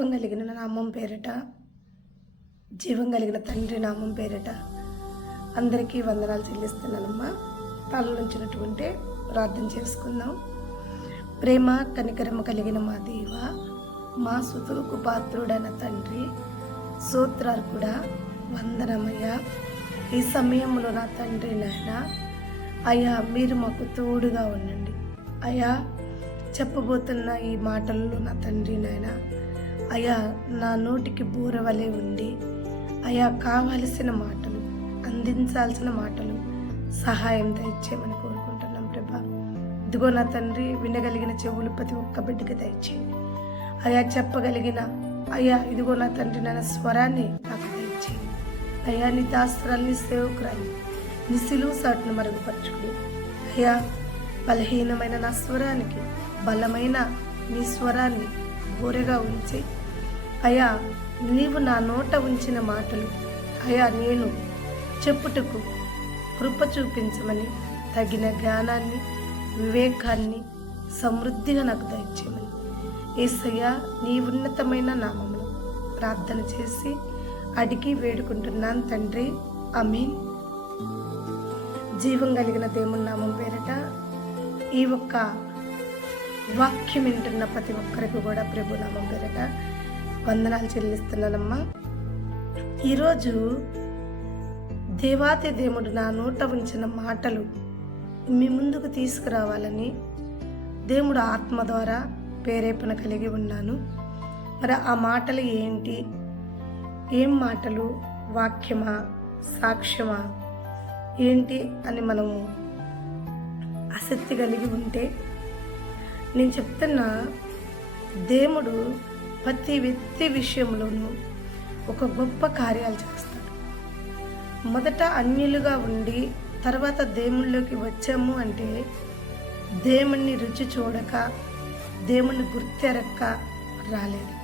జీవం కలిగిన నామం పేరిట, జీవం కలిగిన తండ్రి నామం పేరిట అందరికీ వందనాలు చెల్లిస్తున్నానమ్మా. తలలుంచినటువంటి ప్రార్థన చేసుకుందాం. ప్రేమ కనికరమ కలిగిన మా దేవ, మా సుతులకు పాత్రుడైన తండ్రి, స్తోత్రాలు కూడా వందనమయ్యా. ఈ సమయంలో నా తండ్రి నాయన అయ్యా, మీరు మాకు తోడుగా ఉండండి అయ్యా. చెప్పబోతున్న ఈ మాటల్లో నా తండ్రి నాయన అయ్యా, నా నోటికి బూరవలే ఉండి అయ్యా, కావలసిన మాటలు, అందించాల్సిన మాటలు సహాయం దయచేయమని కోరుకుంటున్నాం ప్రభా. ఇదిగో నా తండ్రి, వినగలిగిన చెవులు ప్రతి ఒక్క బిడ్డకి దయచేయండి అయ్యా. చెప్పగలిగిన అయ్యా, ఇదిగో నా తండ్రి, నా స్వరాన్ని నాకు దయచేయండి అయ్యా. నీ దాస్త్రాల్ని, సేవకురాన్ని, నీ సిలువు సాటును మరుగుపరచుకుని అయ్యా, బలహీనమైన నా స్వరానికి బలమైన నీ స్వరాన్ని బోరెగా ఉంచి అయ్యా, నీవు నా నోట ఉంచిన మాటలు అయ్యా నేను చెప్పుటకు కృప చూపించమని, తగిన జ్ఞానాన్ని, వివేకాన్ని సమృద్ధిగా నాకు దయచేయమని యేసయ్యా నీ ఉన్నతమైన నామములో ప్రార్థన చేసి అడిగి వేడుకుంటున్నాను తండ్రి, ఆమేన్. జీవం కలిగిన దేవుని నామం పేరిట ఈ ఒక్క వాక్యం వింటున్న ప్రతి ఒక్కరికి కూడా ప్రభు నామం పేరిట వందనాలు చెల్లిస్తున్నానమ్మా. ఈరోజు దేవాతి దేవుడు నా నోట ఉంచిన మాటలు మీ ముందుకు తీసుకురావాలని దేవుడు ఆత్మ ద్వారా ప్రేరేపణ కలిగి ఉన్నాను. మరి ఆ మాటలు ఏంటి, ఏం మాటలు, వాక్యమా, సాక్ష్యమా ఏంటి అని మనము ఆసక్తి కలిగి ఉంటే, నేను చెప్తున్నా, దేవుడు ప్రతి వ్యక్తి విషయంలోనూ ఒక గొప్ప కార్యాలు చేస్తాడు. మొదట అన్యులుగా ఉండి తర్వాత దేవుళ్ళలోకి వచ్చాము అంటే దేవుణ్ణి రుచి చూడక, దేవుణ్ణి గుర్తెరక్క రాలేదు.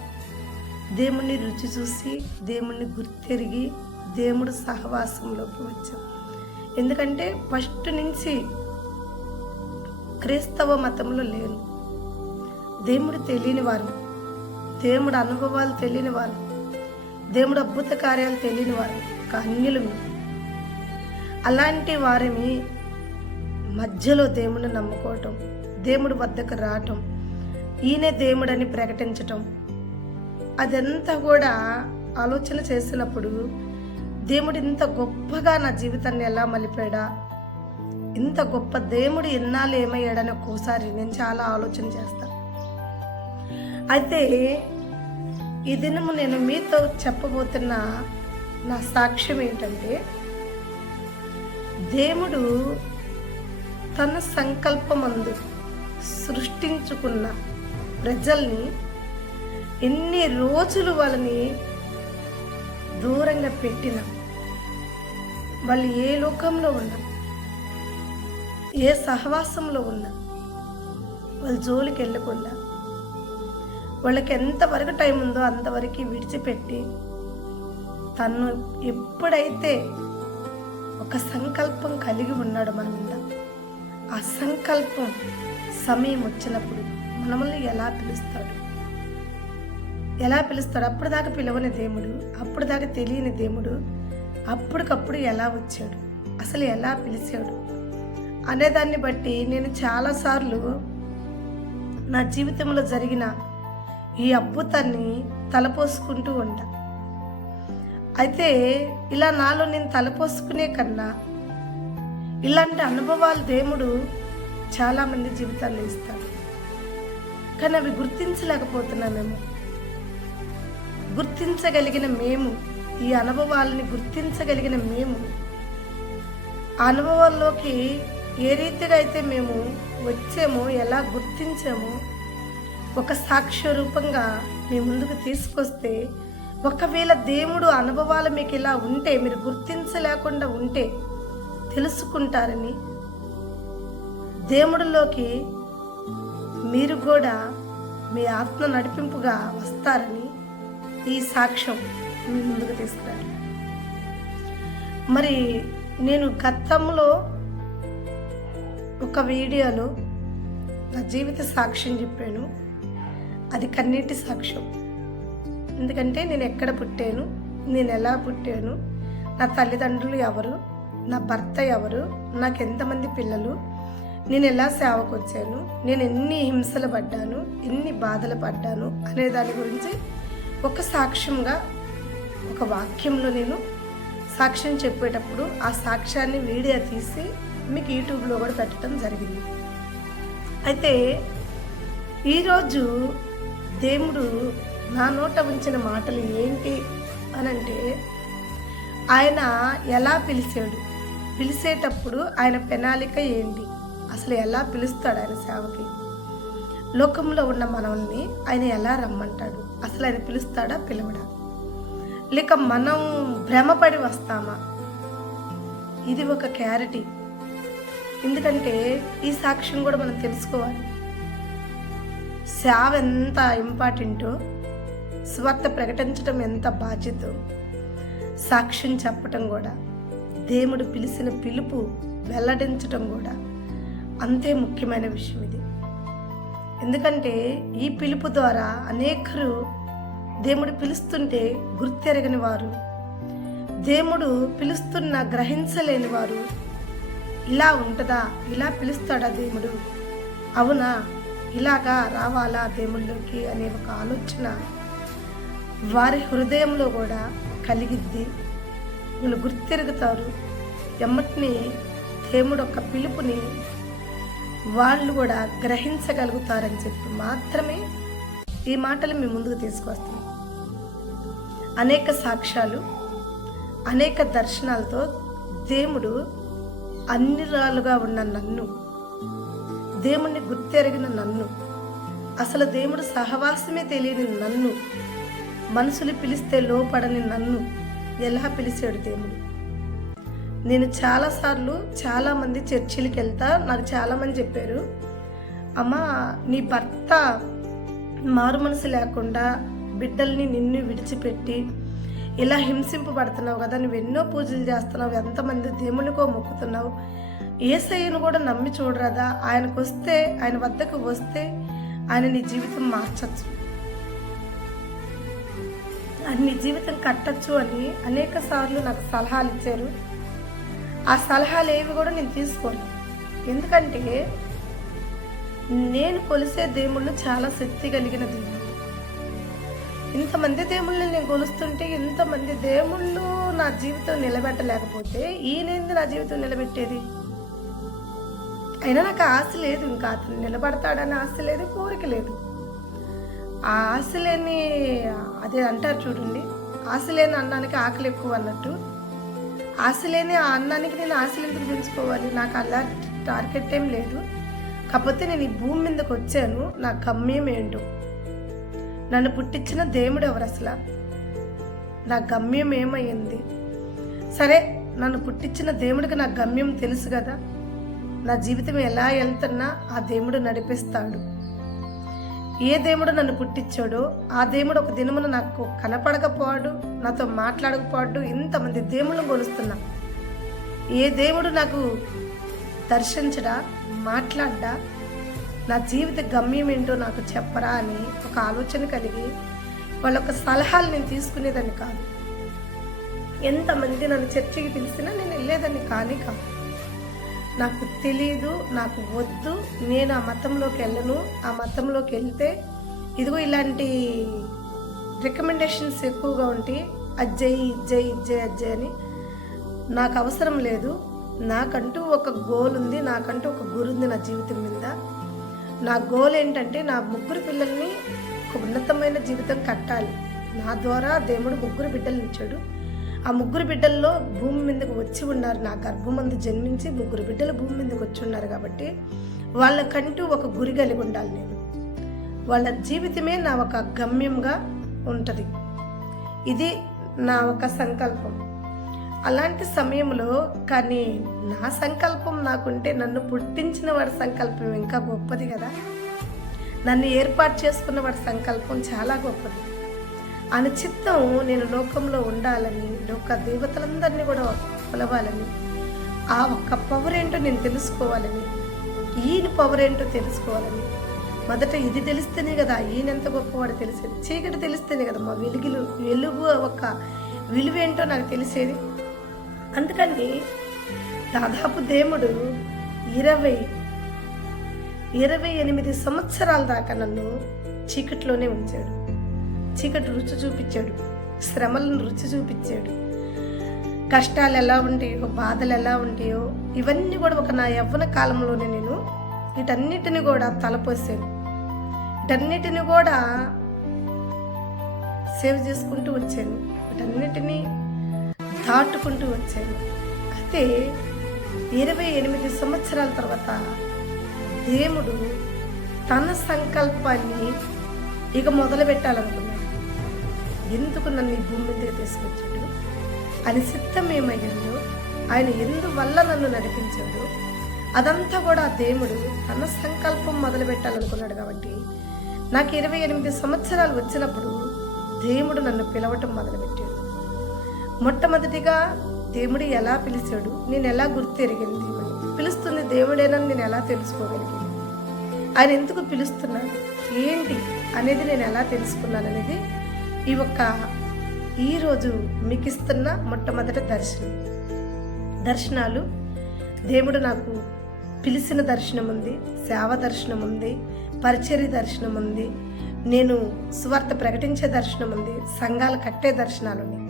దేవుణ్ణి రుచి చూసి, దేవుణ్ణి గుర్తెరిగి దేవుడు సహవాసంలోకి వచ్చాం. ఎందుకంటే ఫస్ట్ నుంచి క్రైస్తవ మతంలో లేను, దేవుడు తెలియని వారు, దేవుడు అనుభవాలు తెలియని వారు, దేవుడు అద్భుత కార్యాలు తెలియని వారు, అన్యులము. అలాంటి వారిని మధ్యలో దేవుడిని నమ్ముకోవటం, దేవుడి వద్దకు రావటం, ఈయనే దేవుడని ప్రకటించటం, అదంతా కూడా ఆలోచన చేసినప్పుడు దేవుడు ఇంత గొప్పగా నా జీవితాన్ని ఎలా మలిపాడా, ఇంత గొప్ప దేవుడు ఎన్నాళ్ళు ఏమయ్యాడని ఒక్కోసారి నేను చాలా ఆలోచన చేస్తాను. అయితే ఈ దినము నేను మీతో చెప్పబోతున్న నా సాక్ష్యం ఏంటంటే, దేవుడు తన సంకల్పమందు సృష్టించుకున్న ప్రజల్ని ఎన్ని రోజులు వాళ్ళని దూరంగా పెట్టిన, వాళ్ళు ఏ లోకంలో ఉన్నా, ఏ సహవాసంలో ఉన్నా, వాళ్ళ జోలికి వెళ్ళకుండా వాళ్ళకి ఎంతవరకు టైం ఉందో అంతవరకు విడిచిపెట్టి, తను ఎప్పుడైతే ఒక సంకల్పం కలిగి ఉన్నాడు మన మీద, ఆ సంకల్పం సమయం వచ్చినప్పుడు మనల్ని ఎలా పిలుస్తాడు, అప్పుడు దాకా పిలవని దేవుడు, అప్పుడు దాకా తెలియని దేవుడు అప్పటికప్పుడు ఎలా వచ్చాడు, అసలు ఎలా పిలిచాడు అనేదాన్ని బట్టి నేను చాలాసార్లు నా జీవితంలో జరిగిన ఈ అద్భుతాన్ని తలపోసుకుంటూ ఉంటా. అయితే ఇలా నాలో నేను తలపోసుకునే కన్నా ఇలాంటి అనుభవాలు దేవుడు చాలామంది జీవితాల్లో ఇస్తాడు. కానీ అవి గుర్తించలేకపోతున్నామేమో. గుర్తించగలిగిన మేము, ఈ అనుభవాలని గుర్తించగలిగిన మేము, ఆ అనుభవాల్లోకి ఏ రీతిగా అయితే మేము వచ్చామో, ఎలా గుర్తించామో ఒక సాక్ష్య రూపంగా మీ ముందుకు తీసుకొస్తే, ఒకవేళ దేవుడు అనుభవాలు మీకు ఇలా ఉంటే, మీరు గుర్తించలేకుండా ఉంటే తెలుసుకుంటారని, దేవుడిలోకి మీరు కూడా మీ ఆత్మ నడిపింపుగా వస్తారని ఈ సాక్ష్యం మీ ముందుకు తీసుకురాలి. మరి నేను గతంలో ఒక వీడియోలో నా జీవిత సాక్ష్యం చెప్పాను. అది కన్నీటి సాక్ష్యం. ఎందుకంటే నేను ఎక్కడ పుట్టాను, నేను ఎలా పుట్టాను, నా తల్లిదండ్రులు ఎవరు, నా భర్త ఎవరు, నాకు ఎంతమంది పిల్లలు, నేను ఎలా సేవకు వచ్చాను, నేను ఎన్ని హింసలు పడ్డాను, ఎన్ని బాధలు పడ్డాను అనే దాని గురించి ఒక సాక్ష్యంగా ఒక వాక్యంలో నేను సాక్ష్యం చెప్పేటప్పుడు ఆ సాక్ష్యాన్ని వీడియో తీసి మీకు యూట్యూబ్లో కూడా పెట్టడం జరిగింది. అయితే ఈరోజు దేవుడు నా నోట ఉంచిన మాటలు ఏంటి అనంటే, ఆయన ఎలా పిలిచాడు, పిలిచేటప్పుడు ఆయన ప్రణాళిక ఏంటి, అసలు ఎలా పిలుస్తాడు ఆయన సేవకి, లోకంలో ఉన్న మనల్ని ఆయన ఎలా రమ్మంటాడు, అసలు ఆయన పిలుస్తాడా పిలవడా, లేక మనం భ్రమపడి వస్తామా, ఇది ఒక క్లారిటీ. ఎందుకంటే ఈ సాక్ష్యం కూడా మనం తెలుసుకోవాలి. సేవ ఎంత ఇంపార్టెంటో, స్వార్థ ప్రకటించడం ఎంత బాధ్యతో, సాక్ష్యం చెప్పటం కూడా, దేవుడు పిలిచిన పిలుపు వెల్లడించటం కూడా అంతే ముఖ్యమైన విషయం ఇది. ఎందుకంటే ఈ పిలుపు ద్వారా అనేకరు దేవుడు పిలుస్తుంటే గుర్తెరగని వారు, దేవుడు పిలుస్తున్న గ్రహించలేని వారు, ఇలా ఉంటుందా, ఇలా పిలుస్తాడా దేవుడు, అవునా ఇలాగా రావాలా దేవుళ్ళలోకి అనే ఒక ఆలోచన వారి హృదయంలో కూడా కలిగిద్ది. వీళ్ళు గుర్తెరుగుతారు. ఎమ్మటిని దేవుడు ఒక పిలుపుని వాళ్ళు కూడా గ్రహించగలుగుతారని చెప్పి మాత్రమే ఈ మాటలు మీ ముందుకు తీసుకొస్తాం. అనేక సాక్ష్యాలు, అనేక దర్శనాలతో దేవుడు అన్ని రాలుగా ఉన్న నన్ను, దేవుణ్ణి గుర్తెరిగిన నన్ను, అసలు దేవుడు సహవాసమే తెలియని నన్ను, మనుషులు పిలిస్తే లోపడని నన్ను ఎలా పిలిచాడు దేవుడు. నేను చాలాసార్లు చాలామంది చర్చిలకి వెళ్తా, నాకు చాలామంది చెప్పారు, అమ్మా నీ భర్త మారు మనసు లేకుండా బిడ్డల్ని నిన్ను విడిచిపెట్టి ఇలా హింసింపబడుతున్నావు కదా, నువ్వు ఎన్నో పూజలు చేస్తున్నావు, ఎంతమంది దేవునికో మొక్కుతున్నావు, యేసయ్యను కూడా నమ్మి చూడరాదా, ఆయనకు వస్తే, ఆయన వద్దకు వస్తే ఆయన నీ జీవితం మార్చచ్చు, ఆయన నీ జీవితం కట్టచ్చు అని అనేక సార్లు నాకు సలహాలు ఇచ్చారు. ఆ సలహాలు ఏవి కూడా నేను తీసుకోను. ఎందుకంటే నేను కొలిసే దేవుళ్ళు చాలా శక్తి కలిగిన దేవుళ్ళు. ఇంతమంది దేవుళ్ళని నేను కొలుస్తుంటే, ఇంతమంది దేవుళ్ళు నా జీవితం నిలబెట్టలేకపోతే ఈయనేంది నా జీవితం నిలబెట్టేది. అయినా నాకు ఆశ లేదు, ఇంకా అతను నిలబడతాడని ఆశ లేదు, కోరిక లేదు. ఆ ఆశ లేని, అదే అంటారు చూడండి, ఆశ లేని అన్నానికి ఆకలి ఎక్కువ అన్నట్టు, ఆశ లేని ఆ అన్నానికి నేను ఆశలు ఎందుకు పెంచుకోవాలి. నాకు అలా టార్గెట్ ఏం లేదు. కాకపోతే నేను ఈ భూమి మీదకి వచ్చాను, నా గమ్యం ఏంటో, నన్ను పుట్టించిన దేవుడు ఎవరు, అసలు నా గమ్యం ఏమైంది. సరే, నన్ను పుట్టించిన దేవుడికి నా గమ్యం తెలుసు కదా, నా జీవితం ఎలా వెళ్తున్నా ఆ దేవుడు నడిపిస్తాడు. ఏ దేవుడు నన్ను పుట్టించాడో ఆ దేవుడు ఒక దినమున నాకు కనపడకపోడు, నాతో మాట్లాడకపోడు. ఇంతమంది దేవుళ్ళను కొలుస్తున్నా, ఏ దేవుడు నాకు దర్శించడా, మాట్లాడ్డా, నా జీవిత గమ్యం ఏంటో నాకు చెప్పరా అని ఒక ఆలోచన కలిగి వాళ్ళ ఒక సలహాలు నేను తీసుకునేదాన్ని కాదు. ఎంతమంది నన్ను చర్చికి పిలిచినా నేను వెళ్ళేదాన్ని కానీ కాదు. నాకు తెలీదు, నాకు వద్దు, నేను ఆ మతంలోకి వెళ్ళను, ఆ మతంలోకి వెళ్తే ఇదిగో ఇలాంటి రికమెండేషన్స్ ఎక్కువగా ఉంటాయి, అజ్జయ్ ఇజ్జయ్ ఇజ్జయ్ అజ్జయ్ అని. నాకు అవసరం లేదు. నాకంటూ ఒక గోల్ ఉంది, నాకంటూ ఒక గురి ఉంది నా జీవితం మీద. నా గోల్ ఏంటంటే నా 3 పిల్లల్ని ఒక ఉన్నతమైన జీవితం కట్టాలి. నా ద్వారా దేవుడు 3 బిడ్డలు ఇచ్చాడు. ఆ 3 బిడ్డల్లో భూమి మీదకు వచ్చి ఉన్నారు, నా గర్భమందు జన్మించి 3 బిడ్డలు భూమి మీదకి వచ్చి ఉన్నారు. కాబట్టి వాళ్ళకంటూ ఒక గురి కలిగి ఉండాలి. నేను వాళ్ళ జీవితమే నా ఒక గమ్యంగా ఉంటుంది. ఇది నా ఒక సంకల్పం. అలాంటి సమయంలో కానీ నా సంకల్పం నాకుంటే, నన్ను పుట్టించిన వాడి సంకల్పం ఇంకా గొప్పది కదా, నన్ను ఏర్పాటు చేసుకున్న వాడి సంకల్పం చాలా గొప్పది. ఆయన చిత్తం నేను లోకంలో ఉండాలని, లోక దేవతలందరినీ కూడా కొలవాలని, ఆ ఒక్క పవర్ ఏంటో నేను తెలుసుకోవాలని, ఈయన పవర్ ఏంటో తెలుసుకోవాలని, మొదట ఇది తెలిస్తేనే కదా ఈయన ఎంత గొప్పవాడు తెలిసేది. చీకటి తెలిస్తేనే కదా మా వెలుగు ఒక విలువేంటో నాకు తెలిసేది. అందుకని దాదాపు దేవుడు 28 సంవత్సరాల దాకా నన్ను చీకటిలోనే ఉంచాడు. చీకటి రుచి చూపించాడు, శ్రమలను రుచి చూపించాడు. కష్టాలు ఎలా ఉంటాయో, బాధలు ఎలా ఉంటాయో ఇవన్నీ కూడా నా యవ్వన కాలంలోనే నేను వీటన్నిటిని కూడా తలపోసాను. వీటన్నిటిని కూడా సేవ్ చేసుకుంటూ వచ్చాను, వీటన్నిటినీ దాటుకుంటూ వచ్చాను. అయితే 28 సంవత్సరాల తర్వాత దేవుడు తన సంకల్పాన్ని ఇక మొదలు పెట్టాలనుకున్నాడు. ఎందుకు నన్ను ఈ భూమి మీదకి తీసుకొచ్చాడు, ఆయన సిద్ధం ఏమయ్యిందో, ఆయన ఎందువల్ల నన్ను నడిపించాడు, అదంతా కూడా దేవుడు తన సంకల్పం మొదలు పెట్టాలనుకున్నాడు. కాబట్టి నాకు 28 సంవత్సరాలు వచ్చినప్పుడు దేవుడు నన్ను పిలవటం మొదలుపెట్టాడు. మొట్టమొదటిగా దేవుడు ఎలా పిలిచాడు, నేను ఎలా గుర్తెరిగింది, పిలుస్తుంది దేవుడేనని నేను ఎలా తెలుసుకోగలిగింది, ఆయన ఎందుకు పిలుస్తున్నాడు ఏంటి అనేది నేను ఎలా తెలుసుకున్నాను అనేది ఈరోజు మీకు ఇస్తున్న మొట్టమొదటి దర్శనాలు. దేవుడు నాకు పిలిచిన దర్శనం ఉంది, సేవ దర్శనం ఉంది, పరిచర్య దర్శనం ఉంది, నేను సువార్త ప్రకటించే దర్శనం ఉంది, సంఘాలు కట్టే దర్శనాలు ఉన్నాయి.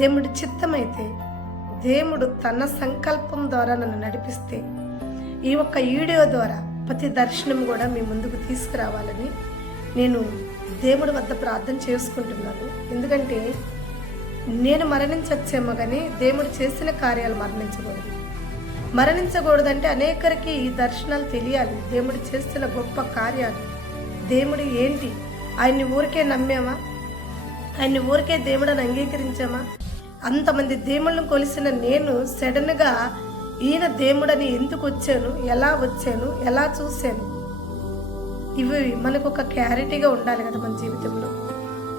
దేవుడి చిత్తమైతే దేవుడు తన సంకల్పం ద్వారా నన్ను నడిపిస్తే ఈ వీడియో ద్వారా ప్రతి దర్శనం కూడా మీ ముందుకు తీసుకురావాలని నేను దేవుడి వద్ద ప్రార్థన చేసుకుంటున్నాను. ఎందుకంటే నేను మరణించచ్చేమో కానీ దేవుడు చేసిన కార్యాలు మరణించకూడదంటే అనేకరికి ఈ దర్శనాలు తెలియాలి. దేవుడు చేస్తున్న గొప్ప కార్యాలు, దేవుడు ఏంటి, ఆయన్ని ఊరికే నమ్మామా, ఆయన్ని ఊరికే దేవుడని అంగీకరించామా? అంతమంది దేవుళ్ళను కొలిసిన నేను సడన్గా ఈయన దేవుడని ఎందుకు వచ్చాను, ఎలా వచ్చాను, ఎలా చూశాను, ఇవి మనకు ఒక క్లారిటీగా ఉండాలి కదా మన జీవితంలో.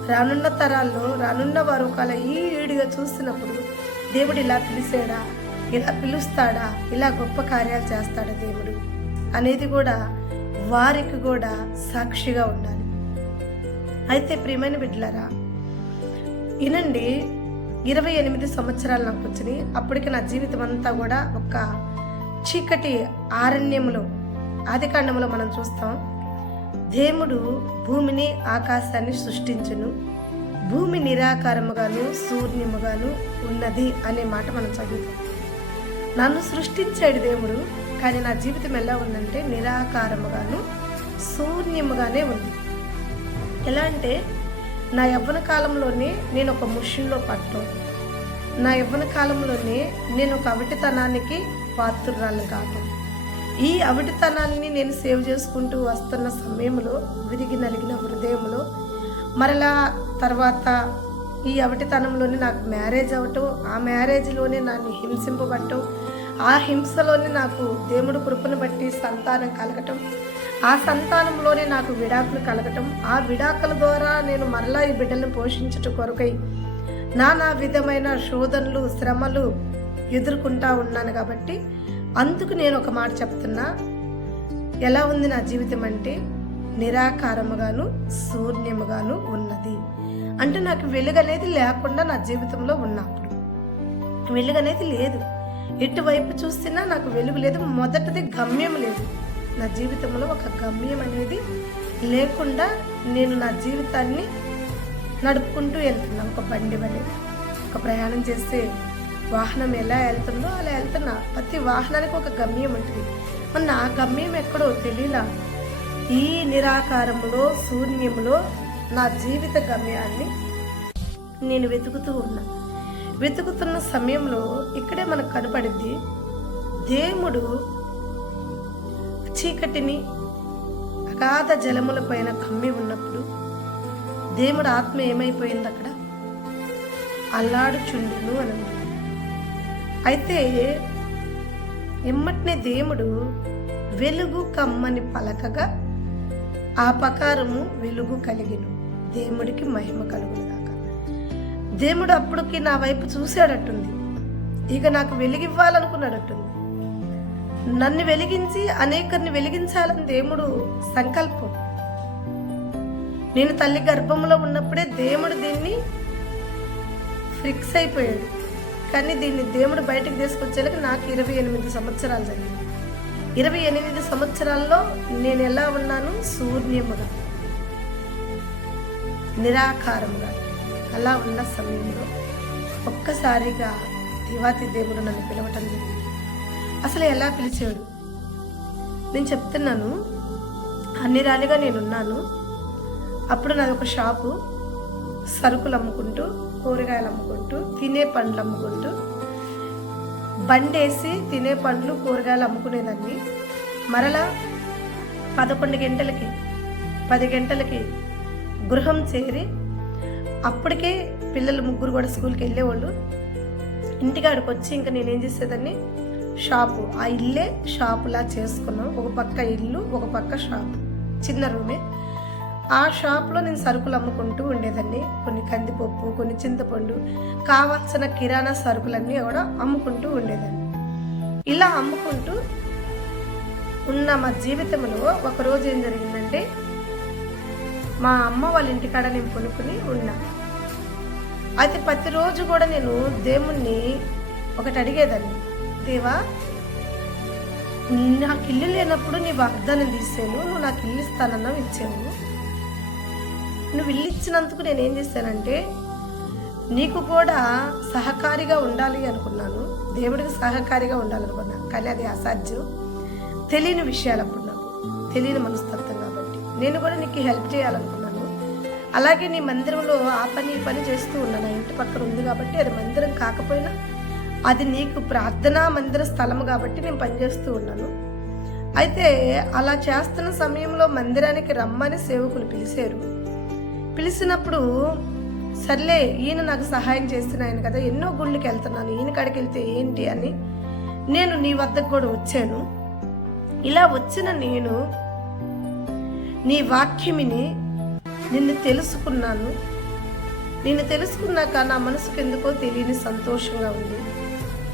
రానున్న తరాల్లో రానున్న వారు ఒకవేళ ఈ వీడియో చూస్తున్నప్పుడు దేవుడు ఇలా పిలిచాడా, ఇలా పిలుస్తాడా, ఇలా గొప్ప కార్యాలు చేస్తాడా దేవుడు అనేది కూడా వారికి కూడా సాక్షిగా ఉండాలి. అయితే ప్రియమైన బిడ్డలారా వినండి, 28 సంవత్సరాలు నాకు వచ్చినాయి. అప్పటికి నా జీవితం అంతా కూడా ఒక చీకటి ఆరణ్యంలో, ఆదికాండంలో మనం చూస్తాం, దేవుడు భూమిని ఆకాశాన్ని సృష్టించును, భూమి నిరాకారముగాను శూన్యముగాను ఉన్నది అనే మాట మనం చదువుతాం. నన్ను సృష్టించాడు దేవుడు, కానీ నా జీవితం ఎలా ఉందంటే నిరాకారముగాను శూన్యముగానే ఉంది. ఎలా అంటే నా యవ్వన కాలంలోనే నేను ఒక ముష్టిలో పట్టడం, నా యవ్వన కాలంలోనే నేను ఒక అవిటితనానికి పాత్రురాలు కావటం, ఈ అవిటితనాన్ని నేను సేవ్ చేసుకుంటూ వస్తున్న సమయంలో విరిగి నలిగిన హృదయంలో మరలా తర్వాత ఈ అవిటితనంలోనే నాకు మ్యారేజ్ అవ్వటం, ఆ మ్యారేజ్లోనే నన్ను హింసింపబట్టడం, ఆ హింసలోనే నాకు దేవుడు కృపను బట్టి సంతానం కలగటం, ఆ సంతానంలోనే నాకు విడాకులు కలగటం, ఆ విడాకుల ద్వారా నేను మరలా ఈ బిడ్డలను పోషించటం కొరకై నానా విధమైన శోధనలు శ్రమలు ఎదుర్కొంటా ఉన్నాను. కాబట్టి అందుకు నేను ఒక మాట చెప్తున్నా, ఎలా ఉంది నా జీవితం అంటే నిరాకారముగాను శూన్యముగాను ఉన్నది. అంటే నాకు వెలుగు అనేది లేకుండా నా జీవితంలో ఉన్నప్పుడు, వెలుగు అనేది లేదు, ఎటువైపు చూసినా నాకు వెలుగు లేదు. మొదటిది గమ్యం లేదు, నా జీవితంలో ఒక గమ్యం అనేది లేకుండా నేను నా జీవితాన్ని నడుపుకుంటూ వెళ్తున్నా. ఒక బండి వలె, ఒక ప్రయాణం చేస్తే వాహనం ఎలా వెళ్తుందో అలా వెళ్తున్నా. ప్రతి వాహనానికి ఒక గమ్యం ఉంటుంది. మరి నా గమ్యం ఎక్కడో తెలియలా. ఈ నిరాకారములో శూన్యములో నా జీవిత గమ్యాన్ని నేను వెతుకుతున్న సమయంలో ఇక్కడే మనకు కనపడింది, దేవుడు చీకటిని అగాధ జలముల పైన కమ్మి ఉన్నప్పుడు దేవుడు ఆత్మ ఏమైపోయింది, అక్కడ అల్లాడుచుండును అని. అయితే ఎమ్మటినే దేవుడు వెలుగు కమ్మని పలకగా ఆ ప్రకారము వెలుగు కలిగిను, దేవుడికి మహిమ కలుగును దాకా. దేవుడు అప్పటికి నా వైపు చూసాడట్టుంది, ఇక నాకు వెలిగివ్వాలనుకున్నాడట్టుంది. నన్ను వెలిగించి అనేకరిని వెలిగించాలని దేవుడు సంకల్పం. నేను తల్లి గర్భంలో ఉన్నప్పుడే దేవుడు దీన్ని ఫిక్స్ అయిపోయాడు. కానీ దీన్ని దేవుడు బయటకు తీసుకొచ్చేలాగా నాకు 28 సంవత్సరాలు జరిగింది. 28 సంవత్సరాల్లో నేను ఎలా ఉన్నాను? శూన్యముగా, నిరాకారముగా అలా ఉన్న సమయంలో ఒక్కసారిగా దేవాతి దేవుడు నన్ను పిలవటం జరిగింది. అసలు ఎలా పిలిచాడు నేను చెప్తున్నాను. అన్ని రాలిగా నేనున్నాను. అప్పుడు నాది ఒక షాపు, సరుకులు అమ్ముకుంటూ, కూరగాయలు అమ్ముకుంటూ, తినే పండ్లు అమ్ముకుంటూ, బండేసి తినే పండ్లు కూరగాయలు అమ్ముకునేదాన్ని. మరలా 11 గంటలకి 10 గంటలకి గృహం చేరి, అప్పటికే పిల్లలు 3 కూడా స్కూల్కి వెళ్ళేవాళ్ళు. ఇంటికాడికి వచ్చి ఇంకా నేనేం చేసేదాన్ని, షాపు, ఆ ఇల్లే షాపులా చేసుకున్నాం. ఒక పక్క ఇల్లు, ఒక పక్క షాపు, చిన్న రూమే. ఆ షాప్లో నేను సరుకులు అమ్ముకుంటూ ఉండేదాన్ని. కొన్ని కందిపప్పు, కొన్ని చింతపండు, కావాల్సిన కిరాణా సరుకులన్నీ కూడా అమ్ముకుంటూ ఉండేదాన్ని. ఇలా అమ్ముకుంటూ ఉన్న మా జీవితంలో ఒకరోజు ఏం జరిగిందంటే, మా అమ్మ వాళ్ళ ఇంటికాడ నేను కొనుక్కుని ఉన్నా. అయితే ప్రతిరోజు కూడా నేను దేవుణ్ణి ఒకటి అడిగేదాన్ని, దేవా నాకు ఇల్లు లేనప్పుడు నీ వాగ్దానం తీసాను, నువ్వు నాకు ఇల్లు ఇస్తానన్నావు, ఇచ్చావు. నువ్వు ఇల్లు ఇచ్చినందుకు నేనేం చేశానంటే నీకు కూడా సహకారిగా ఉండాలి అనుకున్నాను, దేవుడికి సహకారిగా ఉండాలనుకున్నాను. కానీ అది అసాధ్యం. తెలియని విషయాలు అప్పుడు నాకు తెలియని మనస్తత్వం కాబట్టి నేను కూడా నీకు హెల్ప్ చేయాలనుకున్నాను. అలాగే నీ మందిరంలో ఆ పని ఈ పని చేస్తూ ఉన్నాను. నా ఇంటి పక్కన ఉంది కాబట్టి అది మందిరం కాకపోయినా అది నీకు ప్రార్థనా మందిర స్థలం కాబట్టి నేను పనిచేస్తూ ఉన్నాను. అయితే అలా చేస్తున్న సమయంలో మందిరానికి రమ్మని సేవకులు పిలిచారు. పిలిచినప్పుడు సర్లే ఈయన నాకు సహాయం చేసిన ఆయన కదా, ఎన్నో గుళ్ళకి వెళ్తున్నాను, ఈయన కాడికి వెళ్తే ఏంటి అని నేను నీ వద్దకు కూడా వచ్చాను. ఇలా వచ్చిన నేను నీ వాక్యమిని నిన్ను తెలుసుకున్నాను. నిన్ను తెలుసుకున్నాక నా మనసుకు ఎందుకో తెలియని సంతోషంగా ఉంది.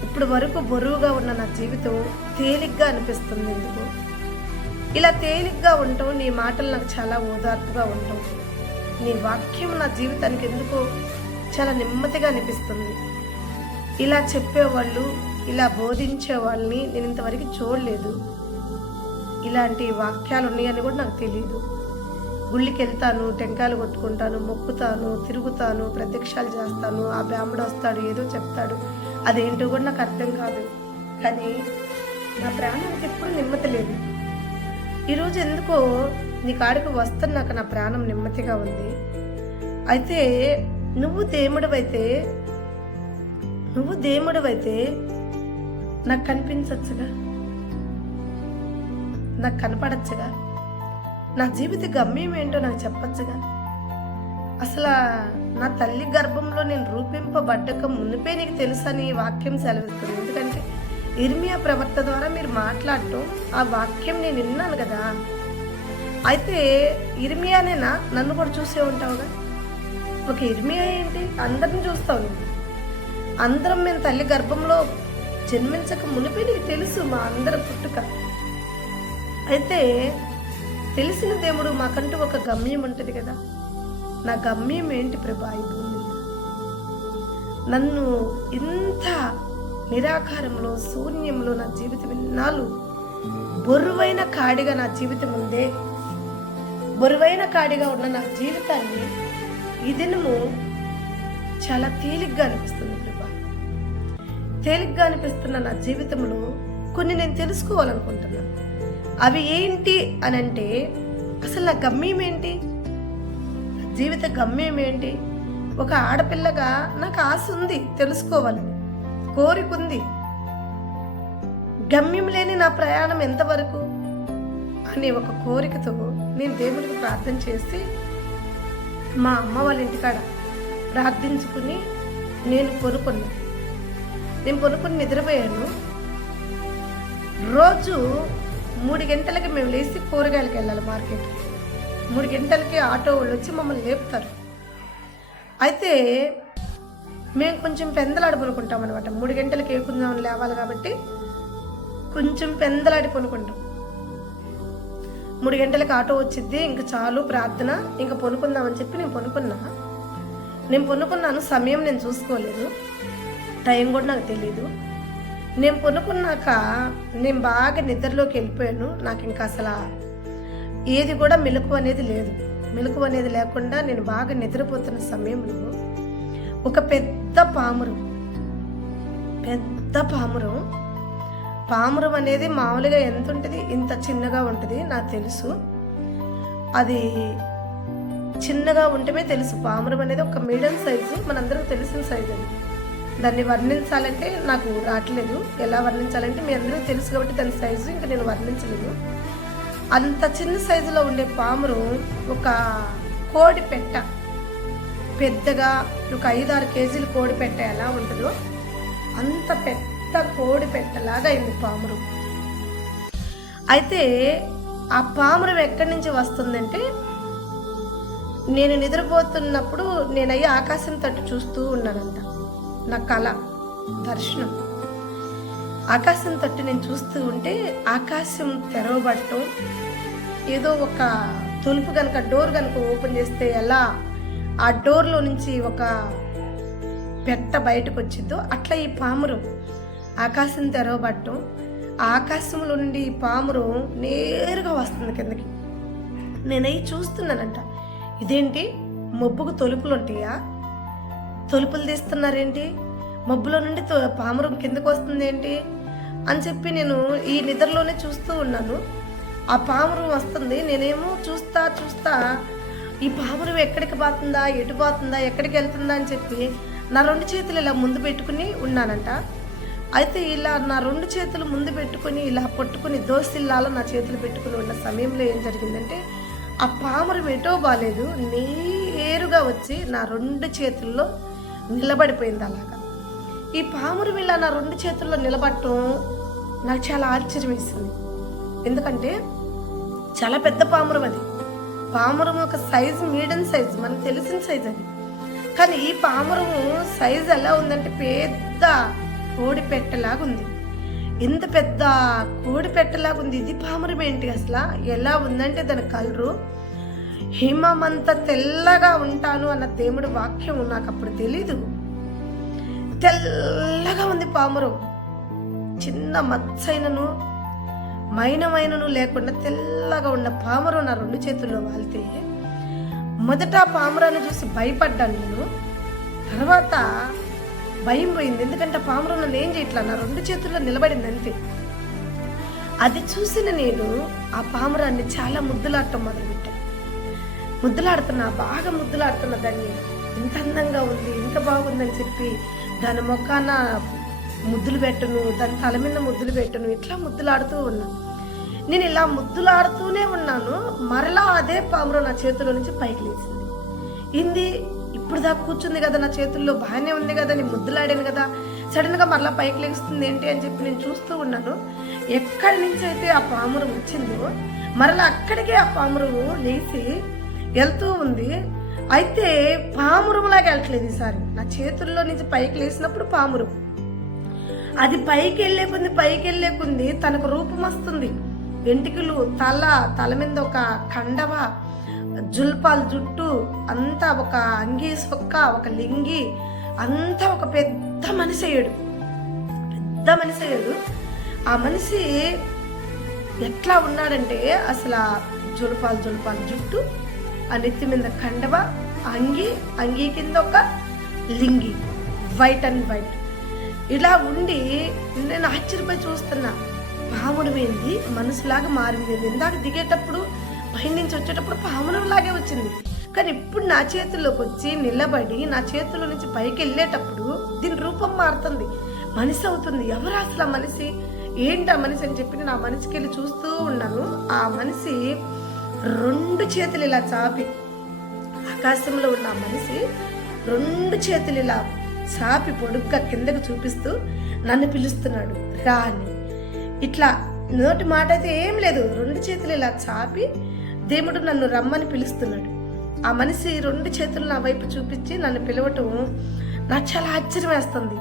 ఇప్పుడు వరకు బరువుగా ఉన్న నా జీవితం తేలిగ్గా అనిపిస్తుంది. ఎందుకు ఇలా తేలిగ్గా ఉండటం, నీ మాటలు నాకు చాలా ఓదార్పుగా ఉండటం, నీ వాక్యం నా జీవితానికి ఎందుకో చాలా నెమ్మదిగా అనిపిస్తుంది. ఇలా చెప్పేవాళ్ళు, ఇలా బోధించే వాళ్ళని నేను ఇంతవరకు చూడలేదు. ఇలాంటి వాక్యాలు ఉన్నాయని కూడా నాకు తెలియదు. గుళ్ళకి వెళ్తాను, టెంకాయలు కొట్టుకుంటాను, మొక్కుతాను, తిరుగుతాను, ప్రత్యక్షాలు చేస్తాను, ఆ బ్రాహ్మడు వస్తాడు, ఏదో చెప్తాడు, అదేంటో కూడా నాకు అర్థం కాదు. కానీ నా ప్రాణానికి ఎప్పుడు నెమ్మది లేదు. ఈరోజు ఎందుకో నీ కాడికి వస్తున్నాక నా ప్రాణం నెమ్మదిగా ఉంది. అయితే నువ్వు దేవుడివైతే నాకు కనిపించచ్చుగా, నాకు కనపడచ్చుగా, నా జీవిత గమ్యం ఏంటో నాకు చెప్పచ్చుగా. అసలు నా తల్లి గర్భంలో నేను రూపింపబడ్డక మునిపే నీకు తెలుసని వాక్యం సెలవిస్తుంది. ఎందుకంటే ఇర్మియా ప్రవక్త ద్వారా మీరు మాట్లాడటం, ఆ వాక్యం నేను విన్నాను కదా. అయితే ఇర్మియానేనా, నన్ను కూడా చూసే ఉంటావుగా. ఒక ఇర్మియా ఏంటి, అందరిని చూస్తావు నువ్వు. అందరం మేము తల్లి గర్భంలో జన్మించక మునిపే నీకు తెలుసు మా అందరి పుట్టుక. అయితే తెలిసిన దేవుడు మాకంటూ ఒక గమ్యం ఉంటుంది కదా. నా గమ్యం ఏంటి ప్రభా? ఈ భూమి నన్ను ఇంత నిరాకారంలో, శూన్యంలో నా జీవితం ఇన్నాళ్ళు బరువైన కాడిగా నా జీవితం ఉందే. బరువైన కాడిగా ఉన్న నా జీవితాన్ని ఈ దినము చాలా తేలిగ్గా అనిపిస్తుంది ప్రభా. తేలిగ్గా అనిపిస్తున్న నా జీవితంలో కొన్ని నేను తెలుసుకోవాలనుకుంటున్నాను. అవి ఏంటి అని అంటే, అసలు నా గమ్యం ఏంటి, జీవిత గమ్యం ఏంటి? ఒక ఆడపిల్లగా నాకు ఆశ ఉంది, తెలుసుకోవాలని కోరిక ఉంది. గమ్యం లేని నా ప్రయాణం ఎంతవరకు అనే ఒక కోరికతో నేను దేవుడికి ప్రార్థన చేసి మా అమ్మ వాళ్ళ ఇంటికాడ ప్రార్థించుకుని నేను కొనుక్కుని నిద్రపోయాను. రోజు 3 గంటలకి మేము లేచి కూరగాయలకి వెళ్ళాలి మార్కెట్కి. 3 గంటలకి ఆటో వాళ్ళు వచ్చి మమ్మల్ని లేపుతారు. అయితే మేము కొంచెం పెందలాడి పనుకుంటాం అనమాట. 3 గంటలకి ఏకుందామని లేవాలి కాబట్టి కొంచెం పెందలాడి పనుకుంటాం. 3 గంటలకు ఆటో వచ్చింది, ఇంక చాలు ప్రార్థన, ఇంక పనుకుందామని చెప్పి నేను పనుకున్నాను. సమయం నేను చూసుకోలేదు, టైం కూడా నాకు తెలీదు. నేను పనుకున్నాక నేను బాగా నిద్రలోకి వెళ్ళిపోయాను. నాకు ఇంకా అసలు ఏది కూడా మెలకువ అనేది లేకుండా నేను బాగా నిద్రపోతున్న సమయంలో ఒక పెద్ద పామురం అనేది మామూలుగా ఎంత ఉంటుంది, ఇంత చిన్నగా ఉంటుంది. నాకు తెలుసు అది చిన్నగా ఉంటమే తెలుసు. పామురం అనేది ఒక మీడియం సైజు, మనందరికీ తెలిసిన సైజు. అది దాన్ని వర్ణించాలంటే నాకు రావట్లేదు. ఎలా వర్ణించాలంటే మీ అందరికీ తెలుసు కాబట్టి దాని సైజు ఇంకా నేను వర్ణించలేదు. అంత చిన్న సైజులో ఉండే పామురం ఒక కోడి పెట్ట, పెద్దగా ఒక 5-6 కేజీలు కోడి పెట్ట ఎలా ఉంటుందో అంత పెద్ద కోడి పెట్టలాగా అయింది పామురం. అయితే ఆ పామురం ఎక్కడి నుంచి వస్తుందంటే, నేను నిద్రపోతున్నప్పుడు నేనయ్యి ఆకాశం తట్టు చూస్తూ ఉన్నానంట. నా కళ దర్శనం. ఆకాశం తట్టు నేను చూస్తూ ఉంటే ఆకాశం తెరవబడటం, ఏదో ఒక తలుపు కనుక డోర్ కనుక ఓపెన్ చేస్తే ఎలా ఆ డోర్లో నుంచి ఒక పెట్ట బయటకు వచ్చిందో అట్లా ఈ పామురం ఆకాశం తెరవబడటం, ఆ ఆకాశంలో నుండి ఈ పామురం నేరుగా వస్తుంది కిందకి. నేనయ్యి చూస్తున్నానంట, ఇదేంటి మబ్బుకు తలుపులు ఉంటాయా, తలుపులు తీస్తున్నారేంటి, మబ్బులో నుండి పామురం కిందకు వస్తుంది ఏంటి అని చెప్పి నేను ఈ నిద్రలోనే చూస్తూ ఉన్నాను. ఆ పామురం వస్తుంది, నేనేమో చూస్తా ఈ పామురం ఎక్కడికి పోతుందా, ఎటు పోతుందా, ఎక్కడికి వెళ్తుందా అని చెప్పి నా 2 చేతులు ఇలా ముందు పెట్టుకుని ఉన్నానంట. అయితే ఇలా నా 2 చేతులు ముందు పెట్టుకుని ఇలా పట్టుకుని దోసిల్లాలో నా చేతులు పెట్టుకుని ఉన్న సమయంలో ఏం జరిగిందంటే, ఆ పామురం ఎటో బాలేదు, నేరుగా వచ్చి నా 2 చేతుల్లో నిలబడిపోయింది. అలాగా ఈ పామురం ఇలా నా 2 చేతుల్లో నిలబడటం నాకు చాలా ఆశ్చర్యం వేసింది. ఎందుకంటే చాలా పెద్ద పామురం అది. పామురం ఒక సైజు మీడియం సైజు, మనకు తెలిసిన సైజు అది. కానీ ఈ పామురము సైజు ఎలా ఉందంటే పెద్ద కోడి పెట్టలాగా ఉంది. ఇంత పెద్ద కోడి పెట్టలాగా ఉంది. ఇది పామురం ఏంటి అసలు ఎలా ఉందంటే దాని కలరు హిమమంత తెల్లగా ఉంటాను అన్న దేవుడి వాక్యం నాకు అప్పుడు తెలీదు. తెల్లగా ఉంది పామురం. చిన్న మచ్చైనను మైనమైనను లేకుండా తెల్లగా ఉన్న పామురం నా 2 చేతుల్లో వాలితే మొదట పామురాన్ని చూసి భయపడ్డాను నేను. తర్వాత భయం పోయింది, ఎందుకంటే పామురం నన్ను ఏం చేయట్లా, నా 2 చేతుల్లో నిలబడింది అంతే. అది చూసిన నేను ఆ పామురాన్ని చాలా ముద్దులాడటం మొదలుపెట్టాను. బాగా ముద్దులాడుతున్నా దాన్ని. ఇంత అందంగా ఉంది, ఇంత బాగుందని చెప్పి దాని మొక్కాన ముద్దులు పెట్టను, దాని తల మీద ముద్దులు పెట్టను, ఇట్లా ముద్దులాడుతూ ఉన్నా. నేను ఇలా ముద్దులాడుతూనే ఉన్నాను. మరలా అదే పామురం నా చేతుల్లో నుంచి పైకి లేచింది. ఇప్పుడు దాకా కూర్చుంది కదా నా చేతుల్లో, బాగానే ఉంది కదా, నేను ముద్దులాడాను కదా, సడన్గా మరలా పైకి లేస్తుంది ఏంటి అని చెప్పి నేను చూస్తూ ఉన్నాను. ఎక్కడి నుంచి అయితే ఆ పామురం వచ్చిందో మరలా అక్కడికే ఆ పామురం లేచి వెళ్తూ ఉంది. అయితే పామురంలాగా వెళ్ళట్లేదు ఈసారి. నా చేతుల్లో నుంచి పైకి లేచినప్పుడు పామురం అది పైకి వెళ్ళే కొంది తనకు రూపం వస్తుంది. వెంట్రుకలు, తల మీద ఒక కండవ, జుల్పాల జుట్టు, అంతా ఒక అంగీ సొక్క, ఒక లింగి, అంతా ఒక పెద్ద మనిషి అయ్యాడు. ఆ మనిషి ఎట్లా ఉన్నాడంటే అసలు జుల్పాల జుట్టు, ఆ నెత్తి మీద కండవ, అంగీ కింద ఒక లింగి, వైట్ అండ్ వైట్. ఇలా ఉండి నేను ఆశ్చర్యపోయి చూస్తున్నా, పామురం ఏంది మనసులాగా మారింది. ఇందాక దిగేటప్పుడు పై నుంచి వచ్చేటప్పుడు పామురం లాగే వచ్చింది, కానీ ఇప్పుడు నా చేతుల్లోకి వచ్చి నిలబడి నా చేతుల్లో నుంచి పైకి వెళ్ళేటప్పుడు దీని రూపం మారుతుంది, మనిషి అవుతుంది. ఎవరు అసలు ఆ మనిషి, ఏంటి ఆ మనిషి అని చెప్పి నేను ఆ మనిషికి వెళ్ళి చూస్తూ ఉన్నాను. ఆ మనిషి 2 చేతులు ఇలా చాపి, ఆకాశంలో ఉన్న ఆ మనిషి 2 చేతులు ఇలా చాపి పొడుగ్గా కిందకు చూపిస్తూ నన్ను పిలుస్తున్నాడు, రా అని. ఇట్లా నోటి మాట అయితే ఏం లేదు, 2 చేతులు ఇలా చాపి దేవుడు నన్ను రమ్మని పిలుస్తున్నాడు. ఆ మనిషి 2 చేతులు నా వైపు చూపించి నన్ను పిలవటం నాకు చాలా ఆశ్చర్యం వేస్తుంది.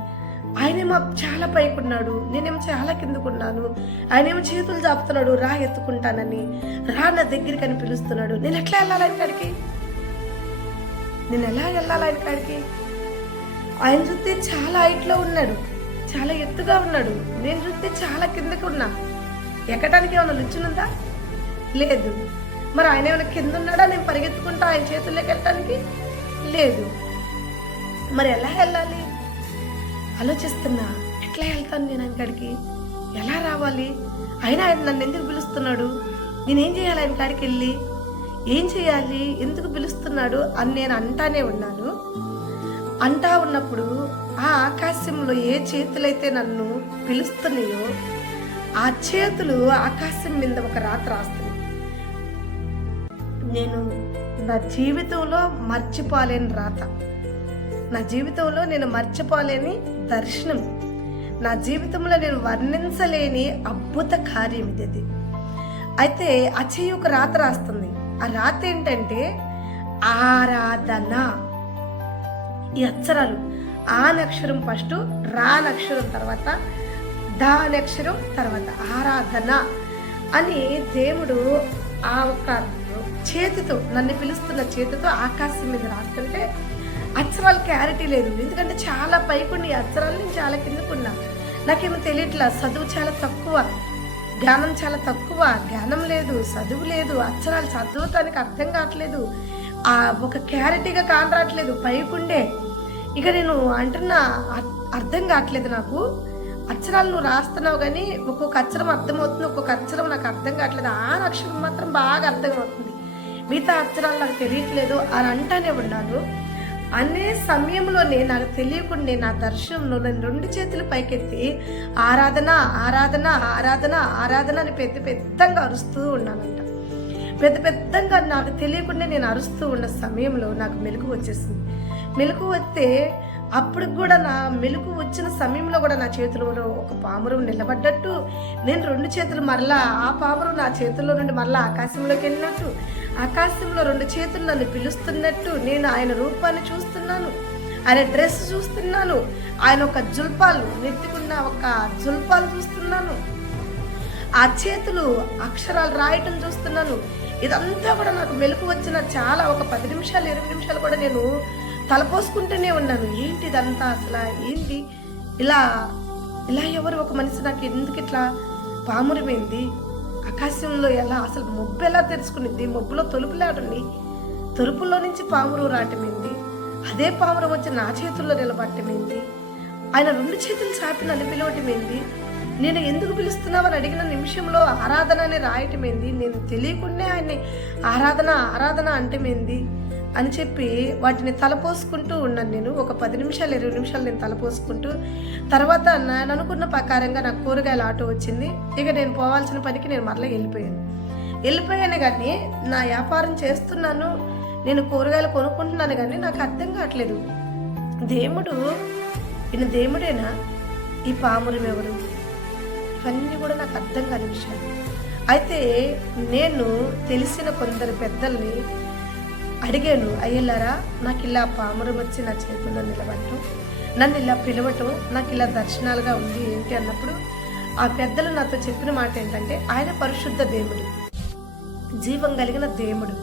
ఆయనేమో చాలా పైకున్నాడు, నేనేమో చాలా కిందకున్నాను. ఆయనేమో చేతులు చాపుతున్నాడు, రా ఎత్తుకుంటానని, రా నా దగ్గరికి అని పిలుస్తున్నాడు. నేను ఎట్లా వెళ్ళాలి ఆయన కాడికి? నేను ఎలా వెళ్ళాలి ఆయన కాడికి? ఆయన చూస్తే చాలా హైట్లో ఉన్నాడు, చాలా ఎత్తుగా ఉన్నాడు. నేను చూస్తే చాలా కిందకి ఉన్నా. ఎక్కడానికి ఏమైనా లుచ్చునుందా? లేదు. మరి ఆయన ఏమైనా కింద ఉన్నాడా నేను పరిగెత్తుకుంటా ఆయన చేతుల్లోకి వెళ్ళటానికి? లేదు. మరి ఎలా వెళ్ళాలి? ఆలోచిస్తున్నా, ఎట్లా వెళ్తాను నేను ఆయన కాడికి? ఎలా రావాలి? అయినా ఆయన నన్ను ఎందుకు పిలుస్తున్నాడు? నేనేం చేయాలి ఆయన కాడికి వెళ్ళి? ఏం చేయాలి? ఎందుకు పిలుస్తున్నాడు అని నేను అంటానే ఉన్నాను. అంటా ఉన్నప్పుడు ఆ ఆకాశంలో ఏ చేతులైతే నన్ను పిలుస్తున్నాయో ఆ చేతులు ఆకాశం మీద ఒక రాత్రి రాస్తుంది. నేను నా జీవితంలో మర్చిపోలేని రాత, నా జీవితంలో నేను మర్చిపోలేని దర్శనం, నా జీవితంలో నేను వర్ణించలేని అద్భుత కార్యం ఇది. అయితే ఆ చెయ్యి ఒక రాత రాస్తుంది. ఆ రాత ఏంటంటే ఆరాధన. ఈ అక్షరాలు ఆ అక్షరం ఫస్ట్, రా అక్షరం తర్వాత, దా అక్షరం తర్వాత ఆరాధన అని దేవుడు ఆ ఒక్క చేతితో, నన్ను పిలుస్తున్న చేతితో ఆకాశం మీద రాస్తుంటే అక్షరాలు క్లారిటీ లేదు. ఎందుకంటే చాలా పైకుండి అక్షరాలు, నేను చాలా కిందకున్నా. నాకేమో తెలియట్లా. చదువు చాలా తక్కువ, జ్ఞానం చాలా తక్కువ. జ్ఞానం లేదు, చదువు లేదు, అక్షరాలు చదవటానికి అర్థం కావట్లేదు, ఆ ఒక క్లారిటీగా కానరాట్లేదు పైకుండే. ఇక నేను అంటున్నా అర్థం కావట్లేదు నాకు. అక్షరాలు నువ్వు రాస్తున్నావు కానీ ఒక్కొక్క అక్షరం అర్థమవుతుంది, ఒక్కొక్క అక్షరం నాకు అర్థం కావట్లేదు. ఆ అక్షరం మాత్రం బాగా అర్థమవుతుంది, మిగతా అక్షరాలు నాకు తెలియట్లేదు అని అంటానే ఉన్నాను. అనే సమయంలోనే నాకు తెలియకుండా నా దర్శనంలో నేను 2 చేతులు పైకెత్తి ఆరాధన ఆరాధన ఆరాధన ఆరాధన అని పెద్దగా అరుస్తూ ఉన్నానంట. పెద్దగా నాకు తెలియకుండా నేను అరుస్తూ ఉన్న సమయంలో నాకు మెలకు వచ్చేసింది. మెలకు వస్తే అప్పుడు కూడా నా మెలకు వచ్చిన సమయంలో కూడా నా చేతిలో ఒక పామురం నిలబడ్డట్టు, నేను 2 చేతులు మరలా ఆ పామురం నా చేతుల్లో నుండి మరలా ఆకాశంలోకి వెళ్ళినట్టు, ఆకాశంలో 2 చేతులు నన్ను పిలుస్తున్నట్టు, నేను ఆయన రూపాన్ని చూస్తున్నాను, ఆయన డ్రెస్ చూస్తున్నాను, ఆయన ఒక జుల్పాలు నెత్తుకున్న ఒక జుల్పాలు చూస్తున్నాను, ఆ చేతులు అక్షరాలు రాయటం చూస్తున్నాను. ఇదంతా కూడా నాకు మెలకు వచ్చిన చాలా ఒక 10 నిమిషాలు 20 నిమిషాలు కూడా నేను తలపోసుకుంటూనే ఉన్నాను. ఏంటి ఇదంతా అసలు? ఏంటి ఇలా ఇలా ఎవరు ఒక మనిషి నాకు ఎందుకు ఇట్లా పామురమైంది? ఆకాశంలో ఎలా అసలు మబ్బు ఎలా తెరుచుకునిద్ది? మబ్బులో తొలుపులాడండి, తొలుపుల్లో నుంచి పామురు రావటమైంది. అదే పామురం వచ్చి నా చేతుల్లో నిలబట్టమైంది. ఆయన 2 చేతులు చాపి నన్ను పిలవటమైంది. నేను ఎందుకు పిలుస్తున్నామని అడిగిన నిమిషంలో ఆరాధన అని రాయటమైంది. నేను తెలియకుండా ఆయన్ని ఆరాధన ఆరాధన అంటమైంది అని చెప్పి వాటిని తలపోసుకుంటూ ఉన్నాను. నేను ఒక 10 నిమిషాలు 20 నిమిషాలు నేను తలపోసుకుంటూ, తర్వాత నేను అనుకున్న ప్రకారంగా నాకు కూరగాయల ఆటో వచ్చింది. ఇక నేను పోవాల్సిన పనికి నేను మరలా వెళ్ళిపోయాను కానీ నా వ్యాపారం చేస్తున్నాను, నేను కూరగాయలు కొనుక్కుంటున్నాను కానీ నాకు అర్థం కావట్లేదు. దేవుడు ఈయన దేవుడేనా? ఈ పామురం ఎవరు? ఇవన్నీ కూడా నాకు అర్థం కాని విషయాలు. అయితే నేను తెలిసిన కొందరు పెద్దల్ని అడిగాను, అయ్యలారా నాకు ఇలా పామురం వచ్చి నా చేతుల్లో నిలబడటం, నన్ను ఇలా పిలవటం నాకు ఇలా దర్శనాలుగా ఉంది ఏంటి అన్నప్పుడు ఆ పెద్దలు నాతో చెప్పిన మాట ఏంటంటే, ఆయన పరిశుద్ధ దేవుడు, జీవం కలిగిన దేవుడు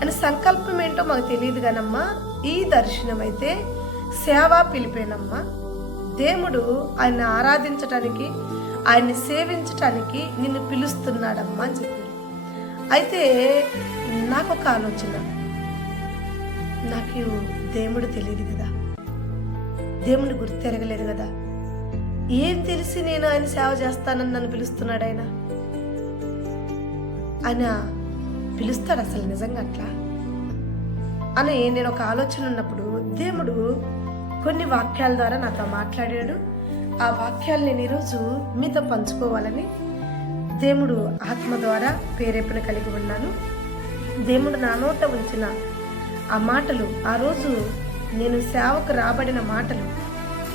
అని సంకల్పం ఏంటో మాకు తెలియదు కానమ్మా, ఈ దర్శనం అయితే సేవా పిలిపేనమ్మా. దేవుడు ఆయన ఆరాధించటానికి, ఆయన్ని సేవించటానికి నిన్ను పిలుస్తున్నాడమ్మా అని చెప్పాడు. అయితే నాకు ఒక ఆలోచన, నాకు దేవుడు తెలియదు కదా, దేవుడిని గుర్తెరగలేదు కదా, ఏం తెలిసి నేను ఆయన సేవ చేస్తానని నన్ను పిలుస్తున్నాడు? ఆయన పిలుస్తాడు అసలు నిజంగా అట్లా అని నేను ఒక ఆలోచన ఉన్నప్పుడు దేవుడు కొన్ని వాక్యాల ద్వారా నాతో మాట్లాడాడు. ఆ వాక్యాలు నేను ఈరోజు మీతో పంచుకోవాలని దేవుడు ఆత్మ ద్వారా ప్రేరేపణ కలిగి ఉన్నాను. దేవుడు నా నోట ఉంచిన ఆ మాటలు, ఆ రోజు నేను సేవకు రాబడిన మాటలు,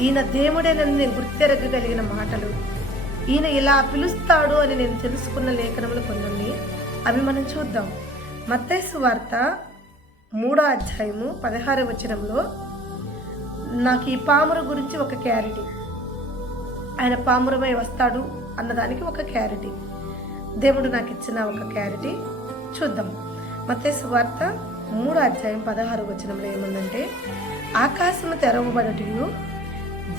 ఈయన దేవుడేనని నేను గుర్తెరగగలిగిన మాటలు, ఈయన ఇలా పిలుస్తాడు అని నేను తెలుసుకున్న లేఖనములు కొన్ని ఉన్నాయి. అవి మనం చూద్దాం. మత్తయి సువార్త 3వ అధ్యాయము 16వ వచనంలో నాకు ఈ పామురు గురించి ఒక క్లారిటీ, ఆయన పామురమై వస్తాడు అన్నదానికి ఒక క్లారిటీ, దేవుడు నాకు ఇచ్చిన ఒక క్లారిటీ చూద్దాం. మత్తయి సువార్త 3:16 ఏముందంటే, ఆకాశము తెరవబడుటయు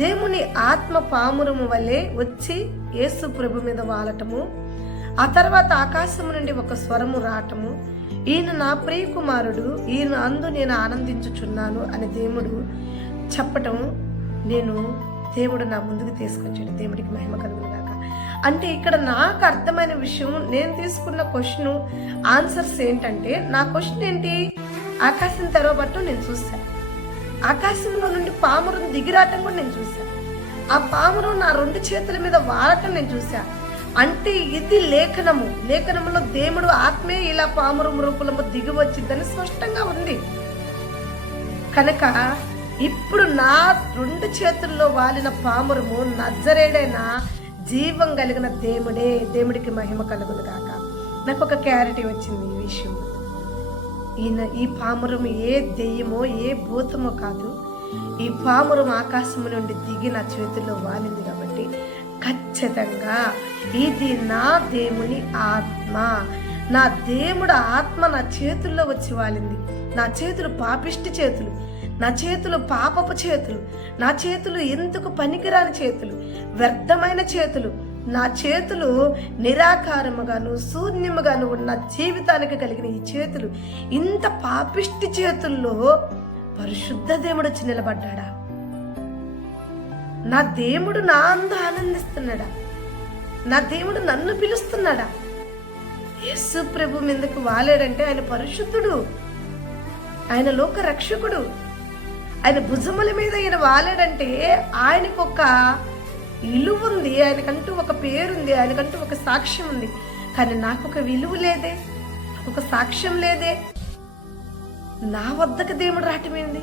దేవుని ఆత్మ పామురము వలె వచ్చి యేసు ప్రభు మీద వాలటము, ఆ తర్వాత ఆకాశము నుండి ఒక స్వరము రావటము, ఈయన నా ప్రియ కుమారుడు, ఈయన అందు నేను ఆనందించుచున్నాను అని దేవుడు చెప్పటం దేవుడు నా ముందుకు తీసుకొచ్చాడు. దేవుడికి మహిమ కలుగును గాక. అంటే ఇక్కడ నాకు అర్థమైన విషయం, నేను తీసుకున్న క్వశ్చన్ ఆన్సర్స్ ఏంటంటే, నా క్వశ్చన్ ఏంటి, ఆకాశం తెరవబట్టం నేను చూశాను, ఆకాశంలో నుండి పామురం దిగిరాటం కూడా నేను చూశాను, ఆ పామురం నా 2 చేతుల మీద వాడటం నేను చూశాను. అంటే ఇది లేఖనములో దేవుడు ఆత్మే ఇలా పామురం రూపంలో దిగి వచ్చిద్దని స్పష్టంగా ఉంది. కనుక ఇప్పుడు నా 2 చేతుల్లో వాలిన పామురము నజరేడైన జీవం కలిగిన దేవుడికి మహిమ కలుగును గాక. నాకు ఒక క్లారిటీ వచ్చింది ఈ విషయం. ఈ పామురం ఏ దెయ్యమో ఏ భూతమో కాదు, ఈ పామురం ఆకాశము నుండి దిగి నా చేతుల్లో వాలింది కాబట్టి ఖచ్చితంగా ఇది నా దేవుని ఆత్మ. నా దేవుడు ఆత్మ నా చేతుల్లో వచ్చి వాలింది. నా చేతులు పాపిష్టి చేతులు, నా చేతులు పాపపు చేతులు, నా చేతులు ఎందుకు పనికిరాని చేతులు, వ్యర్థమైన చేతులు, నా చేతులు నిరాకారముగాను శూన్యముగాను ఉన్న జీవితానికి కలిగిన ఈ చేతులు, ఇంత పాపిష్టి చేతుల్లో పరిశుద్ధ దేవుడు వచ్చి నిలబడ్డాడా? నా దేవుడు నా అందు ఆనందిస్తున్నాడా? నా దేవుడు నన్ను పిలుస్తున్నాడా? యేసు ప్రభు మీదకు వాలేడంటే ఆయన పరిశుద్ధుడు, ఆయన లోక రక్షకుడు. ఆయన భుజముల మీద ఈయన వాలేడంటే ఆయనకు ఒక విలువ ఉంది, ఆయనకంటూ ఒక పేరుంది, ఆయనకంటూ ఒక సాక్ష్యం ఉంది. కానీ నాకు ఒక విలువ లేదే, ఒక సాక్ష్యం లేదే. నా వద్దకు దేవుడు రావటమేంది,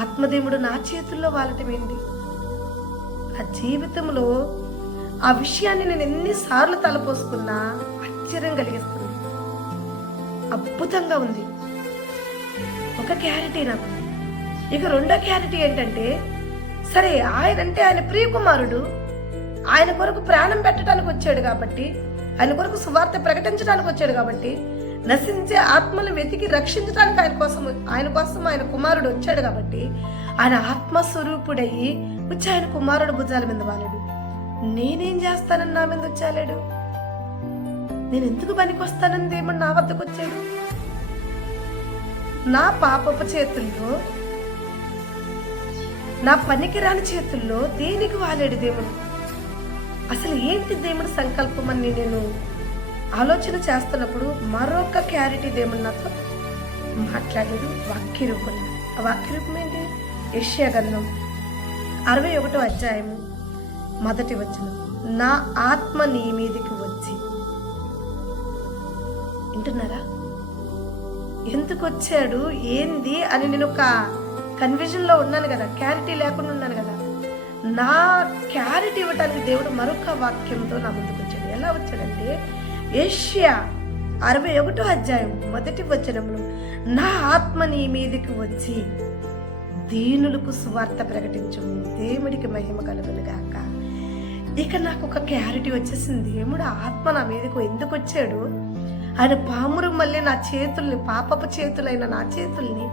ఆత్మదేవుడు నా చేతుల్లో వాలటమేంది? ఆ జీవితంలో ఆ విషయాన్ని నేను ఎన్నిసార్లు తలపోసుకున్నా ఆశ్చర్యం కలిగిస్తుంది, అద్భుతంగా ఉంది. ఒక క్లారిటీ నాకు. ఇక 2వ క్లారిటీ ఏంటంటే, సరే ఆయనంటే ఆయన ప్రియ కుమారుడు, ఆయన కొరకు ప్రాణం పెట్టడానికి వచ్చాడు కాబట్టి, ఆయన కొరకు సువార్త ప్రకటించడానికి వచ్చాడు కాబట్టి, నశించే ఆత్మలు వెతికి రక్షించడానికి ఆయన కోసం ఆయన కుమారుడు వచ్చాడు కాబట్టి, ఆయన ఆత్మస్వరూపుడయ్యి వచ్చి ఆయన కుమారుడు భుజాల మీద వాలాడు. నేనేం చేస్తానని నా మీద వచ్చాలేడు? నేను ఎందుకు పనికొస్తానని దేవుడు నా వద్దకు వచ్చాడు? నా పాపపు చేతుల్లో, నా పనికిరాని చేతుల్లో దేనికి వాలేడు దేవుడు? అసలు ఏంటి దేవుడు సంకల్పం అని నేను ఆలోచన చేస్తున్నప్పుడు మరొక క్లారిటీ దేవుడు నాతో మాట్లాడాడు వాక్య రూపంలో. ఆ వాక్య రూపం ఏంటి? యెషయా గ్రంథం 61 మొదటి వచనం, నా ఆత్మ నీ మీదికి వచ్చి. వింటున్నారా? ఎందుకు వచ్చాడు ఏంది అని నేను ఒక కన్ఫ్యూజన్లో ఉన్నాను కదా, క్లారిటీ లేకుండా ఉన్నాను కదా. నా క్లారిటీ ఇవ్వడానికి దేవుడు మరొక వాక్యంతో నా ముందుకు వచ్చాడు. ఎలా వచ్చాడంటే, యెషయా 61 మొదటి వచనంలో, నా ఆత్మ నీ మీదికి వచ్చి దీనులకు సువార్త ప్రకటించుము, దేవుడికి మహిమ కలుగును గాక. ఇక నాకు ఒక క్లారిటీ వచ్చేసింది. దేవుడు ఆత్మ నా మీదకు ఎందుకు వచ్చాడు? ఆయన పామురం మళ్ళీ నా చేతుల్ని, పాపపు చేతులైన నా చేతుల్ని,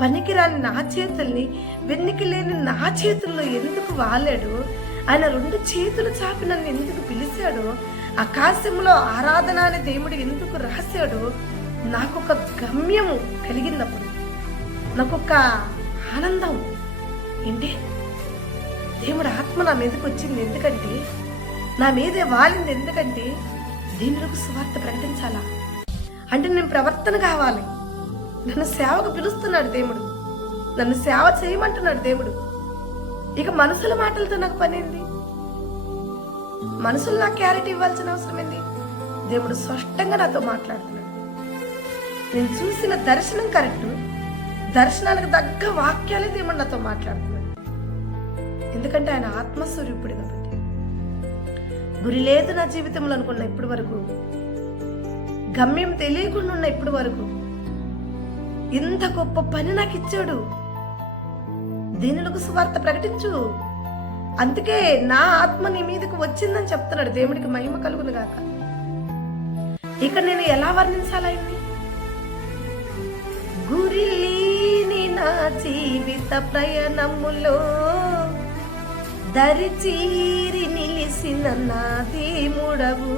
పనికిరాని నా చేతుల్ని, వెన్నికి లేని నా చేతుల్లో ఎందుకు వాలాడు? ఆయన 2 చేతులు చాపి నన్ను ఎందుకు పిలిచాడు? ఆకాశంలో ఆరాధన అనే దేవుడు ఎందుకు రాశాడు? నాకొక గమ్యము కలిగినప్పుడు, నాకొక ఆనందం ఏంటి? దేవుడు ఆత్మ నా మీదకి వచ్చింది ఎందుకంటే, నా మీదే వాలింది ఎందుకంటే, దీనులకు సువార్త ప్రకటించాలా అంటే నేను ప్రవర్తన కావాలి. నన్ను సేవకు పిలుస్తున్నాడు దేవుడు, నన్ను సేవ చేయమంటున్నాడు దేవుడు. ఇక మనుషుల మాటలతో నాకు పని ఏంది? మనుషులు నాకు క్లారిటీ ఇవ్వాల్సిన అవసరం ఏంది? దేవుడు స్పష్టంగా నాతో మాట్లాడుతున్నాడు. నేను చూసిన దర్శనం కరెక్ట్, దర్శనానికి తగ్గ వాక్యాలే దేవుడు నాతో మాట్లాడుతున్నాడు. ఎందుకంటే ఆయన ఆత్మస్వరూపుడు కాబట్టి. గురి లేదు నా జీవితంలో అనుకున్న ఇప్పటి వరకు, గమ్యం తెలియకుండా ఉన్న ఇప్పటి వరకు, ఇంత గొప్ప పని నాకు ఇచ్చాడు. దీనులకు సువార్త ప్రకటించు, అందుకే నా ఆత్మ నీ మీదకి వచ్చిందని చెప్తున్నాడు. దేవుడికి మహిమ కలుగును గాక. ఇక నేను ఎలా వర్ణించాలి ఆయన్ని? గురిలేని నా జీవిత ప్రయాణములో దరిచీరి నిలిసిన నా దేవుడవు,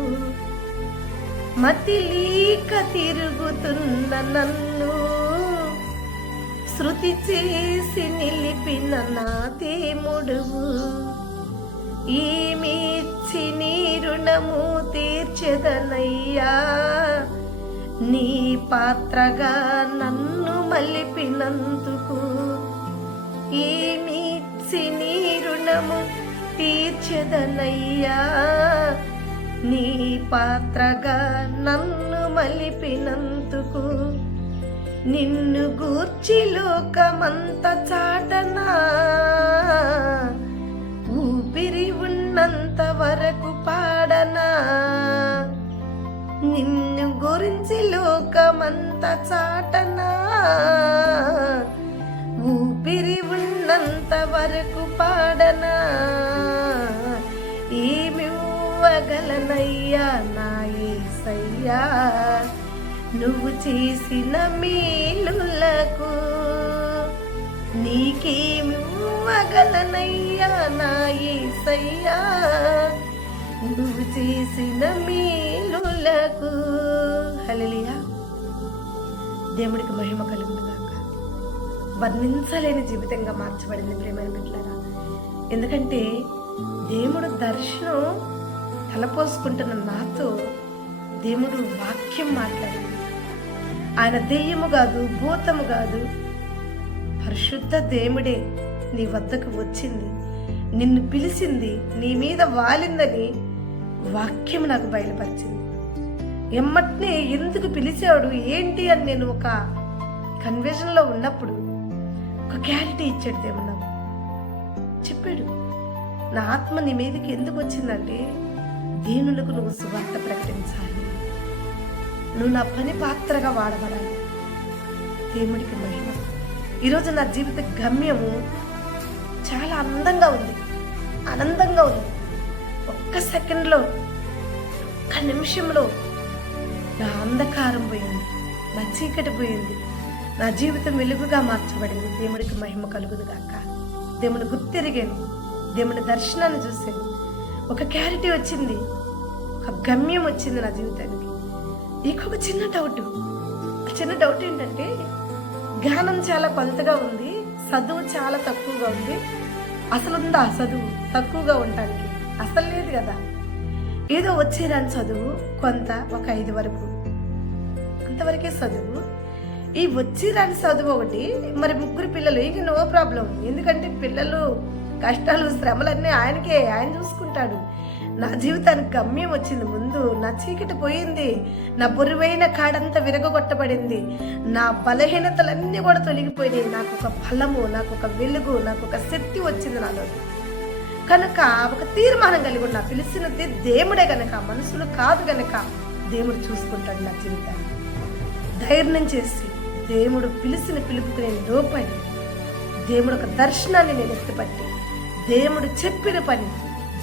మతిలీక తిరుగుతున్న నన్ను శృతి చేసి నిలిపిన నా దేవుడవు, ఈమిచ్చి నీ రుణము తీర్చెదనయ్యా, నీ పాత్రగా నన్ను మలిపినందుకు, ఈమిచ్చి నీ రుణము తీర్చెదనయ్యా, నీ పాత్రగా నన్ను మలిపినందుకు, నిన్ను గూర్చి లోకమంత చాటనా, ఊపిరి ఉన్నంత వరకు పాడనా, నిన్ను గురించి లోకమంత చాటనా, ఊపిరి ఉన్నంత వరకు పాడనా, ఏమివ్వగలనయ్యా నా యేసయ్యా, నువ్వు చేసిన మేలులకు, నీకేమివ్వగలనయ్యా నా యేసయ్యా, నువ్వు చేసిన మేలులకు. హల్లెలూయా. దేవుడికి మహిమ కలుగును గాక. వర్ణించలేని జీవితంగా మార్చబడింది ప్రేమైన బిడ్డలారా. ఎందుకంటే దేవుడు దర్శనం తలపోసుకుంటున్న నాతో దేవుడు వాక్యం మాట్లాడింది. ఆయన దెయ్యము కాదు, భూతము కాదు, పరిశుద్ధ దేవుడే నీ వద్దకు వచ్చింది, నిన్ను పిలిచింది, నీ మీద వాలిందని వాక్యం నాకు బయలుపరిచింది. ఎమ్మటినే ఎందుకు పిలిచాడు ఏంటి అని నేను ఒక కన్ఫ్యూజన్లో ఉన్నప్పుడు ఒక క్లారిటీ ఇచ్చాడు దేవుడు నాకు. చెప్పాడు, నా ఆత్మ నీ మీదకి ఎందుకు వచ్చిందంటే దీనులకు నువ్వు సువార్త ప్రకటించాలి, నువ్వు నా పని పాత్రగా వాడబడాలి. దేవుడికి మహిమ. ఈరోజు నా జీవిత గమ్యము చాలా అందంగా ఉంది, ఆనందంగా ఉంది. ఒక్క సెకండ్లో, ఒక్క నిమిషంలో నా అంధకారం పోయింది, నా చీకటి పోయింది, నా జీవితం వెలుగుగా మార్చబడింది. దేవుడికి మహిమ కలుగును గాక. దేవుని గుర్తెరిగాను, దేవుని దర్శనాన్ని చూశాను, ఒక క్లారిటీ వచ్చింది, ఒక గమ్యం వచ్చింది నా జీవితానికి. ఇంకొక చిన్న డౌట్ ఏంటంటే జ్ఞానం చాలా కొలతగా ఉంది, చదువు చాలా తక్కువగా ఉంది. అసలు ఉందా చదువు తక్కువగా ఉండటానికి? అసలు లేదు కదా. ఏదో వచ్చేదాని చదువు కొంత, ఒక 5 వరకు, అంతవరకే చదువు. ఈ వచ్చిరాని చదువు ఒకటి. మరి 3 పిల్లలు, ఇంక నో ప్రాబ్లం. ఎందుకంటే పిల్లలు కష్టాలు శ్రమలన్నీ ఆయన చూసుకుంటాడు. నా జీవితానికి గమ్యం వచ్చింది. ముందు నా చీకటి పోయింది, నా బొరువైన కాడంతా విరగొట్టబడింది, నా బలహీనతలన్నీ కూడా తొలగిపోయినాయి. నాకు ఒక ఫలము, నాకు ఒక వెలుగు, నాకు ఒక శక్తి వచ్చింది నాలో. కనుక ఒక తీర్మానం కలిగి ఉన్నా, పిలిచినది దేవుడే గనక, మనుషులు కాదు గనక దేవుడు చూసుకుంటాడు నా జీవితాన్ని. ధైర్యం చేసి దేవుడు పిలిచిన పిలుపుకు నేను లోపడి, దేవుడు ఒక దర్శనాన్ని నేను ఎత్తిపట్టి, దేవుడు చెప్పిన పని,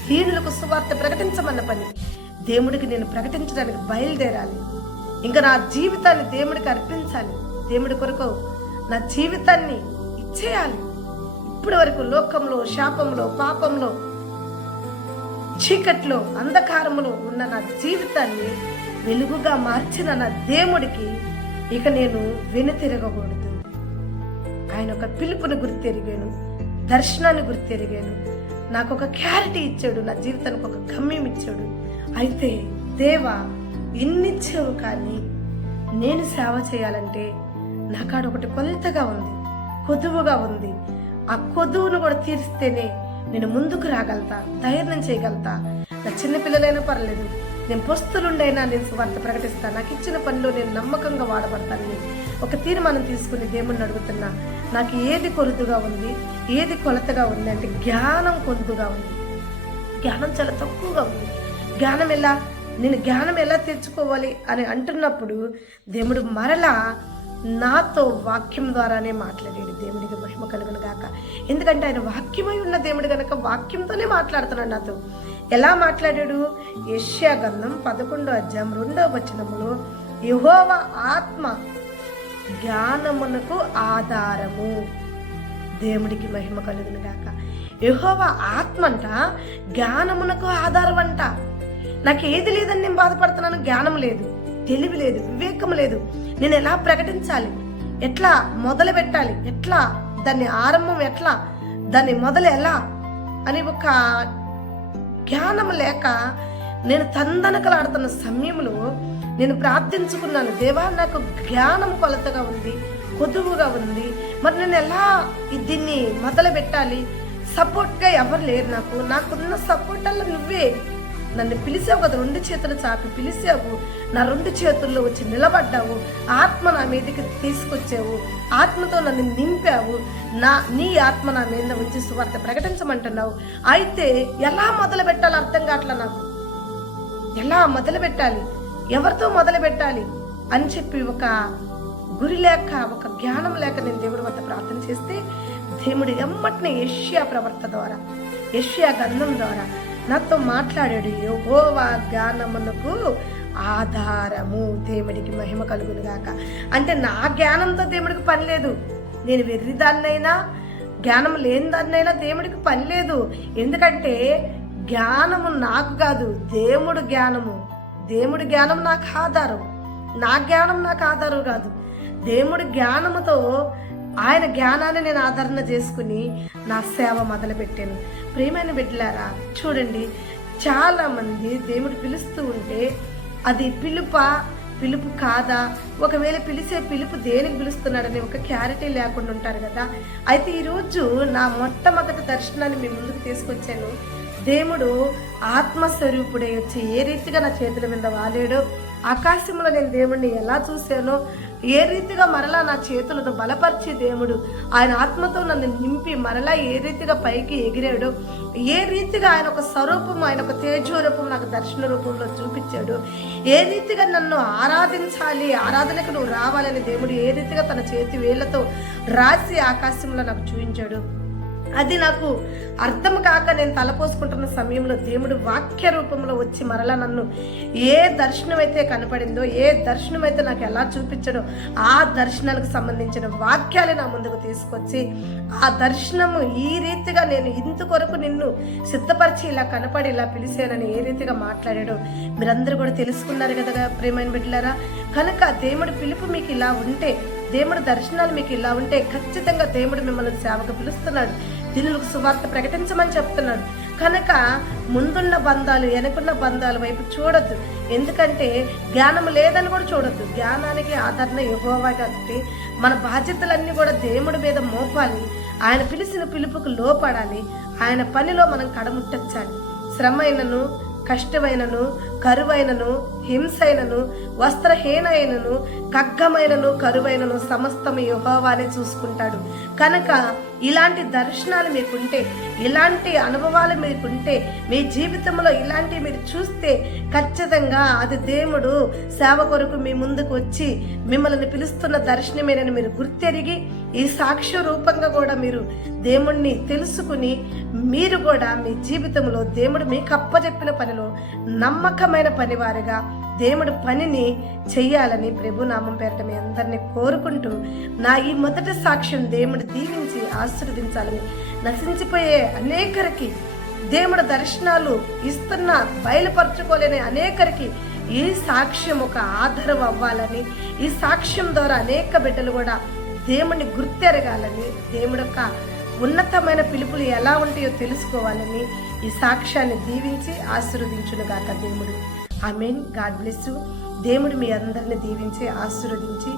దీనులకు సువార్త ప్రకటించమన్న పని దేవుడికి నేను ప్రకటించడానికి బయలుదేరాలి. ఇంకా నా జీవితాన్ని దేవుడికి అర్పించాలి. దేవుడి కొరకు నా జీవితాన్ని ఇచ్చేయాలి. ఇప్పటి వరకు లోకంలో, శాపంలో, పాపంలో, చీకట్లో, అంధకారంలో ఉన్న నా జీవితాన్ని వెలుగుగా మార్చిన నా దేవుడికి ఇక నేను వెనుతిరగకూడదు. ఆయన ఒక పిలుపుని గుర్తెరిగాను, దర్శనాన్ని గుర్తెరిగాను, నాకు ఒక క్లారిటీ ఇచ్చాడు, నా జీవితానికి ఒక గమ్యం ఇచ్చాడు. అయితే దేవా ఇన్నిచ్చావు, కానీ నేను సేవ చేయాలంటే నాకాడ ఒకటి కొలతగా ఉంది, కొదువుగా ఉంది. ఆ కొదువును కూడా తీరిస్తేనే నేను ముందుకు రాగలుగుతా, ధైర్యం చేయగలుగుతా. నా చిన్నపిల్లలైనా పర్లేదు, నేను పొస్తులుండైనా నేను సువార్త ప్రకటిస్తాను. నాకు ఇచ్చిన పనిలో నేను నమ్మకంగా వాడబడతానని ఒక తీర్మానం తీసుకుని దేవుణ్ణి అడుగుతున్నా. నాకు ఏది కొలుతుగా ఉంది, ఏది కొలతగా ఉంది అంటే జ్ఞానం కొలుతుగా ఉంది. జ్ఞానం చాలా తక్కువగా ఉంది. నేను జ్ఞానం ఎలా తెచ్చుకోవాలి అని అంటున్నప్పుడు దేవుడు మరలా నాతో వాక్యం ద్వారానే మాట్లాడాడు. దేవుడికి మహిమ కలుగును గాక. ఎందుకంటే ఆయన వాక్యమై ఉన్న దేవుడు కనుక వాక్యంతోనే మాట్లాడుతున్నాడు నాతో. ఎలా మాట్లాడాడు? యెషయా గ్రంథం 11వ అధ్యాయం 2వ వచనములో, యెహోవా ఆత్మ జ్ఞానమునకు ఆధారము. దేవుడికి మహిమ కలుగును గాక. యెహోవా ఆత్మ అంట జ్ఞానమునకు ఆధారం అంట. నాకు ఏది లేదని నేను బాధపడుతున్నాను. జ్ఞానం లేదు, తెలివి లేదు, వివేకం లేదు. నేను ఎలా ప్రకటించాలి, ఎట్లా మొదలు పెట్టాలి, ఎట్లా దాన్ని ఆరంభం, ఎట్లా దాన్ని మొదలు ఎలా అని ఒక జ్ఞానం లేక నేను తందనకలాడుతున్న సమయంలో నేను ప్రార్థించుకున్నాను. దేవా, నాకు జ్ఞానం కొలతగా ఉంది, కొదువుగా ఉంది. మరి నేను ఎలా దీన్ని మొదలు పెట్టాలి? సపోర్ట్గా ఎవరు లేరు నాకు. నాకున్న సపోర్ట్ అలా నువ్వే. నన్ను పిలిచావు కదా, 2 చేతులు చాపి పిలిచావు. నా 2 చేతుల్లో వచ్చి నిలబడ్డావు. ఆత్మ నా మీదకి తీసుకొచ్చావు. ఆత్మతో నన్ను నింపావు. నీ ఆత్మ నా మీద ఉంచి సువార్త ప్రకటించమంటున్నావు. అయితే ఎలా మొదలు పెట్టాలి అర్థం కావట్లా నాకు. ఎలా మొదలు పెట్టాలి, ఎవరితో మొదలు పెట్టాలి అని చెప్పి ఒక గురి లేక, ఒక జ్ఞానం లేక నేను దేవుడి వద్ద ప్రార్థన చేస్తే దేవుడు ఎమ్మటినే యెషయా ప్రవర్త ద్వారా, యెషయా గ్రంథం ద్వారా నాతో మాట్లాడాడు. యెహోవా జ్ఞానమునకు ఆధారము. దేవుడికి మహిమ కలుగును గాక. అంటే నా జ్ఞానంతో దేవుడికి పని లేదు. నేను వెర్రిదాన్నైనా, జ్ఞానం లేని దాన్నైనా దేవుడికి పని లేదు. ఎందుకంటే జ్ఞానము నాకు కాదు, దేవుడు జ్ఞానము. దేవుడి జ్ఞానం నాకు ఆధారం. నా జ్ఞానం నాకు ఆధారం కాదు. దేవుడి జ్ఞానముతో ఆయన జ్ఞానాన్ని నేను ఆదరణ చేసుకుని నా సేవ మొదలుపెట్టాను. ప్రియమైన బిడ్డలారా, చూడండి, చాలామంది దేవుడు పిలుస్తూ ఉంటే అది పిలుపు కాదా, ఒకవేళ పిలిచే పిలుపు దేనికి పిలుస్తున్నాడని ఒక క్లారిటీ లేకుండా ఉంటారు కదా. అయితే ఈరోజు నా మొట్టమొదటి దర్శనాన్ని మీ ముందుకు తీసుకొచ్చాను. దేవుడు ఆత్మస్వరూపుడే వచ్చి ఏ రీతిగా నా చేతుల మీద వాలేడో, ఆకాశంలో నేను దేవుడిని ఎలా చూశానో, ఏ రీతిగా మరలా నా చేతులను బలపరిచి దేవుడు ఆయన ఆత్మతో నన్ను నింపి మరలా ఏ రీతిగా పైకి ఎగిరాడో, ఏ రీతిగా ఆయన ఒక స్వరూపం, ఆయన ఒక తేజోరూపం నాకు దర్శన రూపంలో చూపించాడు, ఏ రీతిగా నన్ను ఆరాధించాలి, ఆరాధనకు నువ్వు రావాలని దేవుడు ఏ రీతిగా తన చేతి వేళ్లతో రాసి ఆకాశంలో నాకు చూపించాడు. అది నాకు అర్థం కాక నేను తలపోసుకుంటున్న సమయంలో దేవుడు వాక్య రూపంలో వచ్చి మరలా నన్ను ఏ దర్శనం అయితే కనపడిందో, ఏ దర్శనం అయితే నాకు ఎలా చూపించడో ఆ దర్శనానికి సంబంధించిన వాక్యాలు నా ముందుకు తీసుకొచ్చి ఆ దర్శనము ఈ రీతిగా నేను ఇంతకొరకు నిన్ను సిద్ధపరిచి ఇలా కనపడి ఇలా పిలిచానని ఏ రీతిగా మాట్లాడాడో మీరందరూ కూడా తెలుసుకున్నారు కదా ప్రియమైన బిడ్డలారా. కనుక దేవుడి పిలుపు మీకు ఇలా ఉంటే, దేవుడి దర్శనాలు మీకు ఇలా ఉంటే ఖచ్చితంగా దేవుడు మిమ్మల్ని సేవకు పిలుస్తున్నాడు. దీనులకు సువార్త ప్రకటించమని చెప్తున్నాడు. కనుక ముందున్న బంధాలు, వెనుకున్న బంధాల వైపు చూడొద్దు. ఎందుకంటే జ్ఞానం లేదని కూడా చూడొద్దు. జ్ఞానానికి ఆదరణ యెహోవా కాబట్టి మన బాధ్యతలన్నీ కూడా దేవుడి మీద మోపాలి. ఆయన పిలిచిన పిలుపుకు లోపడాలి. ఆయన పనిలో మనం కడముట్టచ్చాలి. శ్రమైనను, కష్టమైనను, కరువైనను, హింసైనను, వస్త్రహీనైనను, ఖడ్గమైనను, కరువైనను సమస్తము యెహోవానే చూసుకుంటాడు. కనుక ఇలాంటి దర్శనాలు మీకుంటే, ఇలాంటి అనుభవాలు మీకుంటే, మీ జీవితంలో ఇలాంటివి మీరు చూస్తే ఖచ్చితంగా అది దేవుడు సేవ కొరకు మీ ముందుకు వచ్చి మిమ్మల్ని పిలుస్తున్న దర్శనమేనని మీరు గుర్తెరిగి ఈ సాక్ష్య రూపంగా కూడా మీరు దేవుణ్ణి తెలుసుకుని మీరు కూడా మీ జీవితంలో దేవుడు మీకు అప్పచెప్పిన పనిలో నమ్మకమైన పనివారిగా దేవుడు పనిని చెయ్యాలని ప్రభు నామం పేరట మీ అందరినీ కోరుకుంటూ నా ఈ మొదటి సాక్ష్యం దేవుడు దీవించి ఆశీర్వదించాలని, నశించిపోయే అనేకరికి దేవుడు దర్శనాలు ఇస్తున్న బయలుపరచుకోలేని అనేకరికి ఈ సాక్ష్యం ఒక ఆధారం అవ్వాలని, ఈ సాక్ష్యం ద్వారా అనేక బిడ్డలు కూడా దేవుణ్ణి గుర్తెరగాలని, దేవుడు యొక్క ఉన్నతమైన పిలుపులు ఎలా ఉంటాయో తెలుసుకోవాలని ఈ సాక్ష్యాన్ని దీవించి ఆశీర్వదించునుగాక దేవుడు. ఆమేన్. God bless you. దేవుడు మీ అందరిని దీవించి ఆశీర్వదించి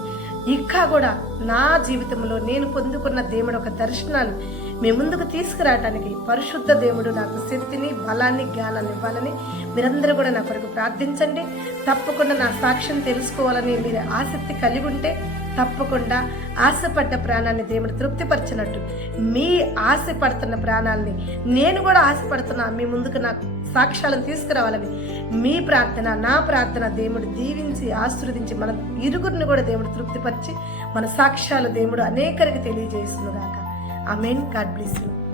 ఇంకా కూడా నా జీవితంలో నేను పొందుకున్న దేవుడు ఒక దర్శనాలు మీ ముందుకు తీసుకురావడానికి పరిశుద్ధ దేవుడు నాకు శక్తిని, బలాన్ని, జ్ఞానాన్ని ఇవ్వాలని మీరందరూ కూడా నా కొరకు ప్రార్థించండి. తప్పకుండా నా సాక్ష్యం తెలుసుకోవాలని మీరు ఆసక్తి కలిగి ఉంటే తప్పకుండా ఆశపడ్డ ప్రాణాన్ని దేవుడు తృప్తిపరచినట్టు మీ ఆశపడుతున్న ప్రాణాలని నేను కూడా ఆశపడుతున్నా, మీ ముందుకు నాకు సాక్ష్యాలను తీసుకురావాలని మీ ప్రార్థన, నా ప్రార్థన దేవుడు దీవించి ఆశీర్వదించి మన ఇరుగురిని కూడా దేవుడు తృప్తిపరిచి మన సాక్ష్యాలు దేవుడు అనేకరికి తెలియజేస్తున్నారు గాక. ఆమేన్. God bless you.